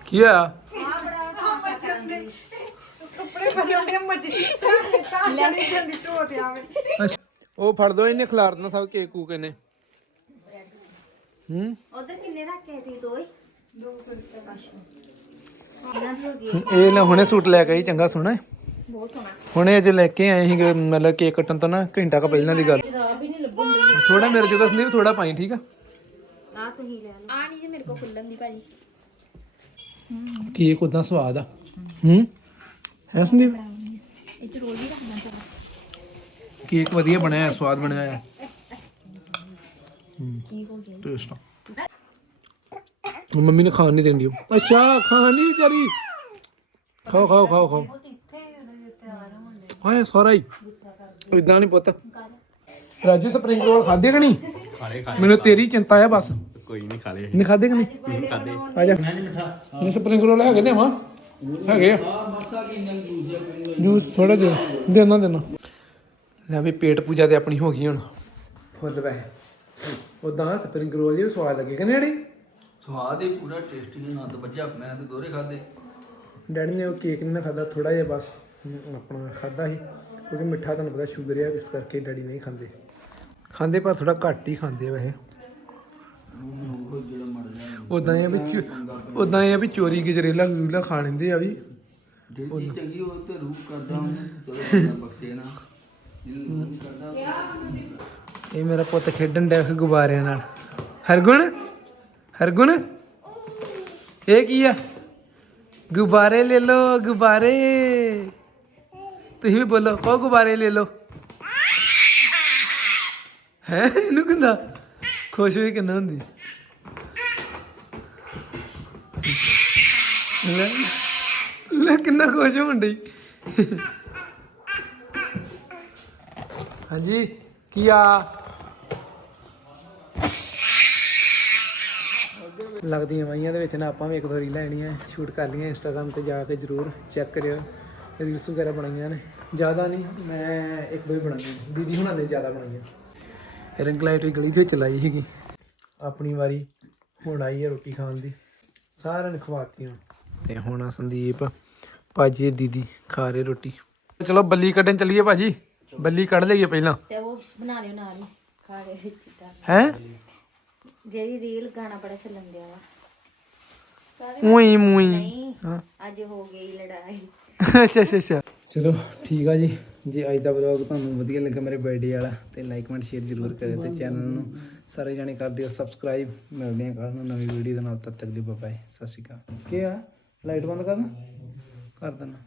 ਕੀ ਆ ਆ ਬੜਾ ਖਾਸਾ ਕਰਾਂਗੇ ਕੱਪੜੇ ਬਦਲਣੇ ਮਜੀ ਤਾਂ ਚੜੀ ਜਾਂਦੀ ਢੋ ਤੇ ਆਵੇ। ਉਹ ਫੜ ਦੋ ਇਹਨੇ ਖਿਲਾਰ ਦੇਣਾ ਸਭ ਕੇਕ ਕੂਕ ਇਹਨੇ। ਹੂੰ? ਉਧਰ ਕਿੰਨੇ ਰੱਖੇ ਸੀ ਦੋ ਹੀ? ਦੋ ਕੁਰਤੇ ਕਾਸ਼। ਇਹ ਲੈ ਹੁਣੇ ਸੂਟ ਲੈ ਕੇ ਆਈ ਚੰਗਾ ਸੋਹਣਾ ਬਹੁਤ ਸੋਹਣਾ। ਹੁਣੇ ਅਜੇ ਲੈ ਕੇ ਆਏ ਸੀਗੇ ਮਤਲਬ ਕੇਕ ਕੱਟਣ ਤੋਂ ਨਾ ਘੰਟਾ ਕ ਪਹਿਲਾਂ ਦੀ ਗੱਲ। ਥੋੜਾ ਮੇਰੇ ਜੋਗਾ ਸੰਦੀਪ ਥੋੜਾ ਪਾਈ ਠੀਕ ਆ? ਆ ਤੁਸੀਂ ਲੈ ਲਓ। ਆ ਨਹੀਂ ਜੇ ਮੇਰੇ ਕੋਲ ਖੁੱਲਣ ਦੀ ਭਾਜੀ। ਕੇਕ ਉਦਾਂ ਸਵਾਦ ਆ। ਹੂੰ? ਹੈ ਸੰਦੀਪ? ਰੋਲ ਵੀ ਕੇਕ ਵਧੀਆ ਬਣਿਆ ਹੈ ਸਵਾਦ ਬਣਿਆ ਹੈ। ਟੇਸਟ ਮੰਮੀ ਨੇ ਖਾਣ ਨਹੀਂ ਦੇਣੀ ਅੱਛਾ ਖਾਣ ਨਹੀਂ ਚਾਰੀ ਖਾਓ ਖਾਓ ਖਾਓ ਖਾਓ। ਹਾਏ ਸਾਰਾ ਹੀ। ਇਦਾਂ ਨਹੀਂ ਪੁੱਤ। ਰਾਜੂ ਸਪਰਿੰਗ ਰੋਲ ਖਾਦੇ ਕਿ ਨਹੀਂ? ਮੈਨੂੰ ਤੇਰੀ ਚਿੰਤਾ ਆ ਬਸ। ਕੋਈ ਨਹੀਂ ਖਾ ਲੇ ਨਹੀਂ ਖਾਦੇ ਕਿ ਨਹੀਂ? ਆ ਜਾ। ਨਹੀਂ ਸਪਰਿੰਗ ਰੋਲ ਹੈਗੇ ਨੇ ਵਾ ਹੈਗੇ ਆ। ਮਾਸਾ ਕੀ ਇੰਨਾ ਜੂਸ ਜਿਹਾ ਥੋੜਾ ਦੇ ਦੇਣਾ ਦੇਣਾ। ਲੈ ਵੀ ਪੇਟ ਪੂਜਾ ਤੇ ਆਪਣੀ ਹੋ ਗਈ ਹੁਣ। ਫੁੱਲ ਵੈ ਉਦਾਂ ਸਪਰਿੰਗ ਰੋਲ ਜੀ ਸਵਾਦ ਲੱਗੇ ਕਿ ਨਹੀਂ ਡੈਡੀ ਸਵਾਦ ਹੀ ਪੂਰਾ ਟੇਸਟੀ ਨਾ ਤਾਂ ਬੱਜਾ ਮੈਂ ਤੇ ਦੋਰੇ ਖਾਦੇ ਡੈਡੀ ਨੇ ਉਹ ਕੇਕ ਨਹੀਂ ਨਾ ਖਾਦਾ ਥੋੜਾ ਜਿਹਾ ਬਸ। ਆਪਣਾ ਖਾਦਾ ਸੀ ਕਿਉਂਕਿ ਮਿੱਠਾ ਤੁਹਾਨੂੰ ਪਤਾ ਸ਼ੂਗਰ ਹੈ ਇਸ ਕਰਕੇ ਡੈਡੀ ਨਹੀਂ ਖਾਂਦੇ। ਖਾਂਦੇ ਪਰ ਥੋੜਾ ਘੱਟ ਹੀ ਖਾਂਦੇ ਵੈਸੇ। ਉਦਾਂ ਇਹ ਆ ਵੀ ਉਦਾਂ ਇਹ ਆ ਵੀ ਚੋਰੀ ਗਜਰੇਲਾ ਗਜਰੇਲਾ ਖਾ ਲੈਂਦੇ ਆ ਵੀ। ਜਿਹੜੀ ਚੀਜ਼ ਚੰਗੀ ਉਹ ਤੇ ਰੂਪ ਕਰਦਾ ਉਹਨੇ ਚਲੋ ਬੰਦਾ ਬਖਸ਼ੇ ਨਾ। ਜਿਹਨੂੰ ਰੂਪ ਕਰਦਾ ਇਹ ਮੇਰਾ ਪੁੱਤ ਖੇਡਣ ਡਿਆ ਸੀ ਗੁਬਾਰਿਆਂ ਨਾਲ। ਹਰਗੁਣ ਹਰਗੁਣ ਇਹ ਕੀ ਆ? ਗੁਬਾਰੇ ਲੈ ਲੋ ਗੁਬਾਰੇ। ਤੁਸੀਂ ਵੀ ਬੋਲੋ ਕੋ ਗੁਬਾਰੇ ਲੈ ਲੋ ਹੈ? ਇਹਨੂੰ ਕਿੰਦਾ ਖੁਸ਼ ਹੋਈ ਕਿੰਨਾ ਹੁੰਦੀ। ਲੈ ਲੈ ਕਿੰਨਾ ਖੁਸ਼ ਹੋਣ ਡਈ। ਹਾਂਜੀ, ਕੀ ਆ? ਲੱਗਦੀਆਂ ਵਾਈਆਂ ਦੇ ਵਿੱਚ ਨਾ ਆਪਾਂ ਵੀ ਇੱਕ ਦੋ ਰੀਲਾਂ ਲੈਣੀਆਂ, ਸ਼ੂਟ ਕਰ ਲਈਆਂ ਇੰਸਟਾਗ੍ਰam ਤੇ ਜਾ ਕੇ ਜਰੂਰ ਚੈੱਕ ਕਰਿਓ। ਰੀਲਸ ਵਗੈਰਾ ਬਣਾਈਆਂ ਨੇ। ਜ਼ਿਆਦਾ ਨਹੀਂ, ਮੈਂ ਇੱਕ ਦੋ ਹੀ ਬਣਾਈਆਂ ਦੀਦੀ ਹੁਣਾਂ ਨੇ ਜ਼ਿਆਦਾ ਬਣਾਈਆਂ। ਰਿੰਗ ਲਾਈਟ ਵੀ ਗਲੀ ਦੇ ਵਿੱਚ ਲਾਈ ਸੀਗੀ। ਆਪਣੀ ਵਾਰੀ ਹੁਣ ਆਈ ਹੈ ਰੋਟੀ ਖਾਣ ਦੀ। ਸਾਰਿਆਂ ਨੇ ਖਵਾਤੀਆਂ। ਤੇ ਹੁਣ ਆ ਸੰਦੀਪ ਭਾਜੀ ਦੀਦੀ ਖਾ ਰਹੇ ਰੋਟੀ। ਚਲੋ ਬੱਲੀ ਕੱਢਣ ਚੱਲੀਏ ਭਾਜੀ। ਬੱਲੀ ਕੱਢ ਲਈਏ ਪਹਿਲਾਂ। ਤੇ ਉਹ ਬਣਾ ਲਿਓ ਨਾਲ ਹੀ ਖਾ ਰਹੇ ਵਿੱਚ ਹੈ? ਜਿਹੜੀ ਰੀਲ ਗਾਣਾ ਬੜਾ ਚੱਲਣ ਦਿਆ ਵਾ। ਉਈ ਮੂਈ ਅੱਜ ਹੋ ਗਈ ਲੜਾਈ। ਅੱਛਾ ਅੱਛਾ ਅੱਛਾ। ਚਲੋ ਠੀਕ ਆ ਜੀ। ਜੇ ਅੱਜ ਦਾ ਵਲੌਗ ਤੁਹਾਨੂੰ ਵਧੀਆ ਲੱਗਾ ਮੇਰੇ ਬਰਥਡੇ ਵਾਲਾ ਤੇ ਲਾਈਕ ਕਮੈਂਟ ਸ਼ੇਅਰ ਜ਼ਰੂਰ ਕਰਿਓ ਤੇ ਚੈਨਲ ਨੂੰ। ਸਾਰੇ ਜਾਣੇ ਕਰ ਦਿਓ ਸਬਸਕ੍ਰਾਈਬ ਮਿਲਦੇ ਹਾਂ ਕੱਲ੍ਹ ਨੂੰ ਨਵੀਂ ਵੀਡੀਓ ਦੇ ਨਾਲ ਤਦ ਤੱਕ ਲਈ ਬਾਏ ਸਤਿ ਸ਼੍ਰੀ ਅਕਾਲ। ਕੀ ਆ? ਲਾਈਟ ਬੰਦ ਕਰ ਦਾਂ ਕਰ ਦੇਣਾ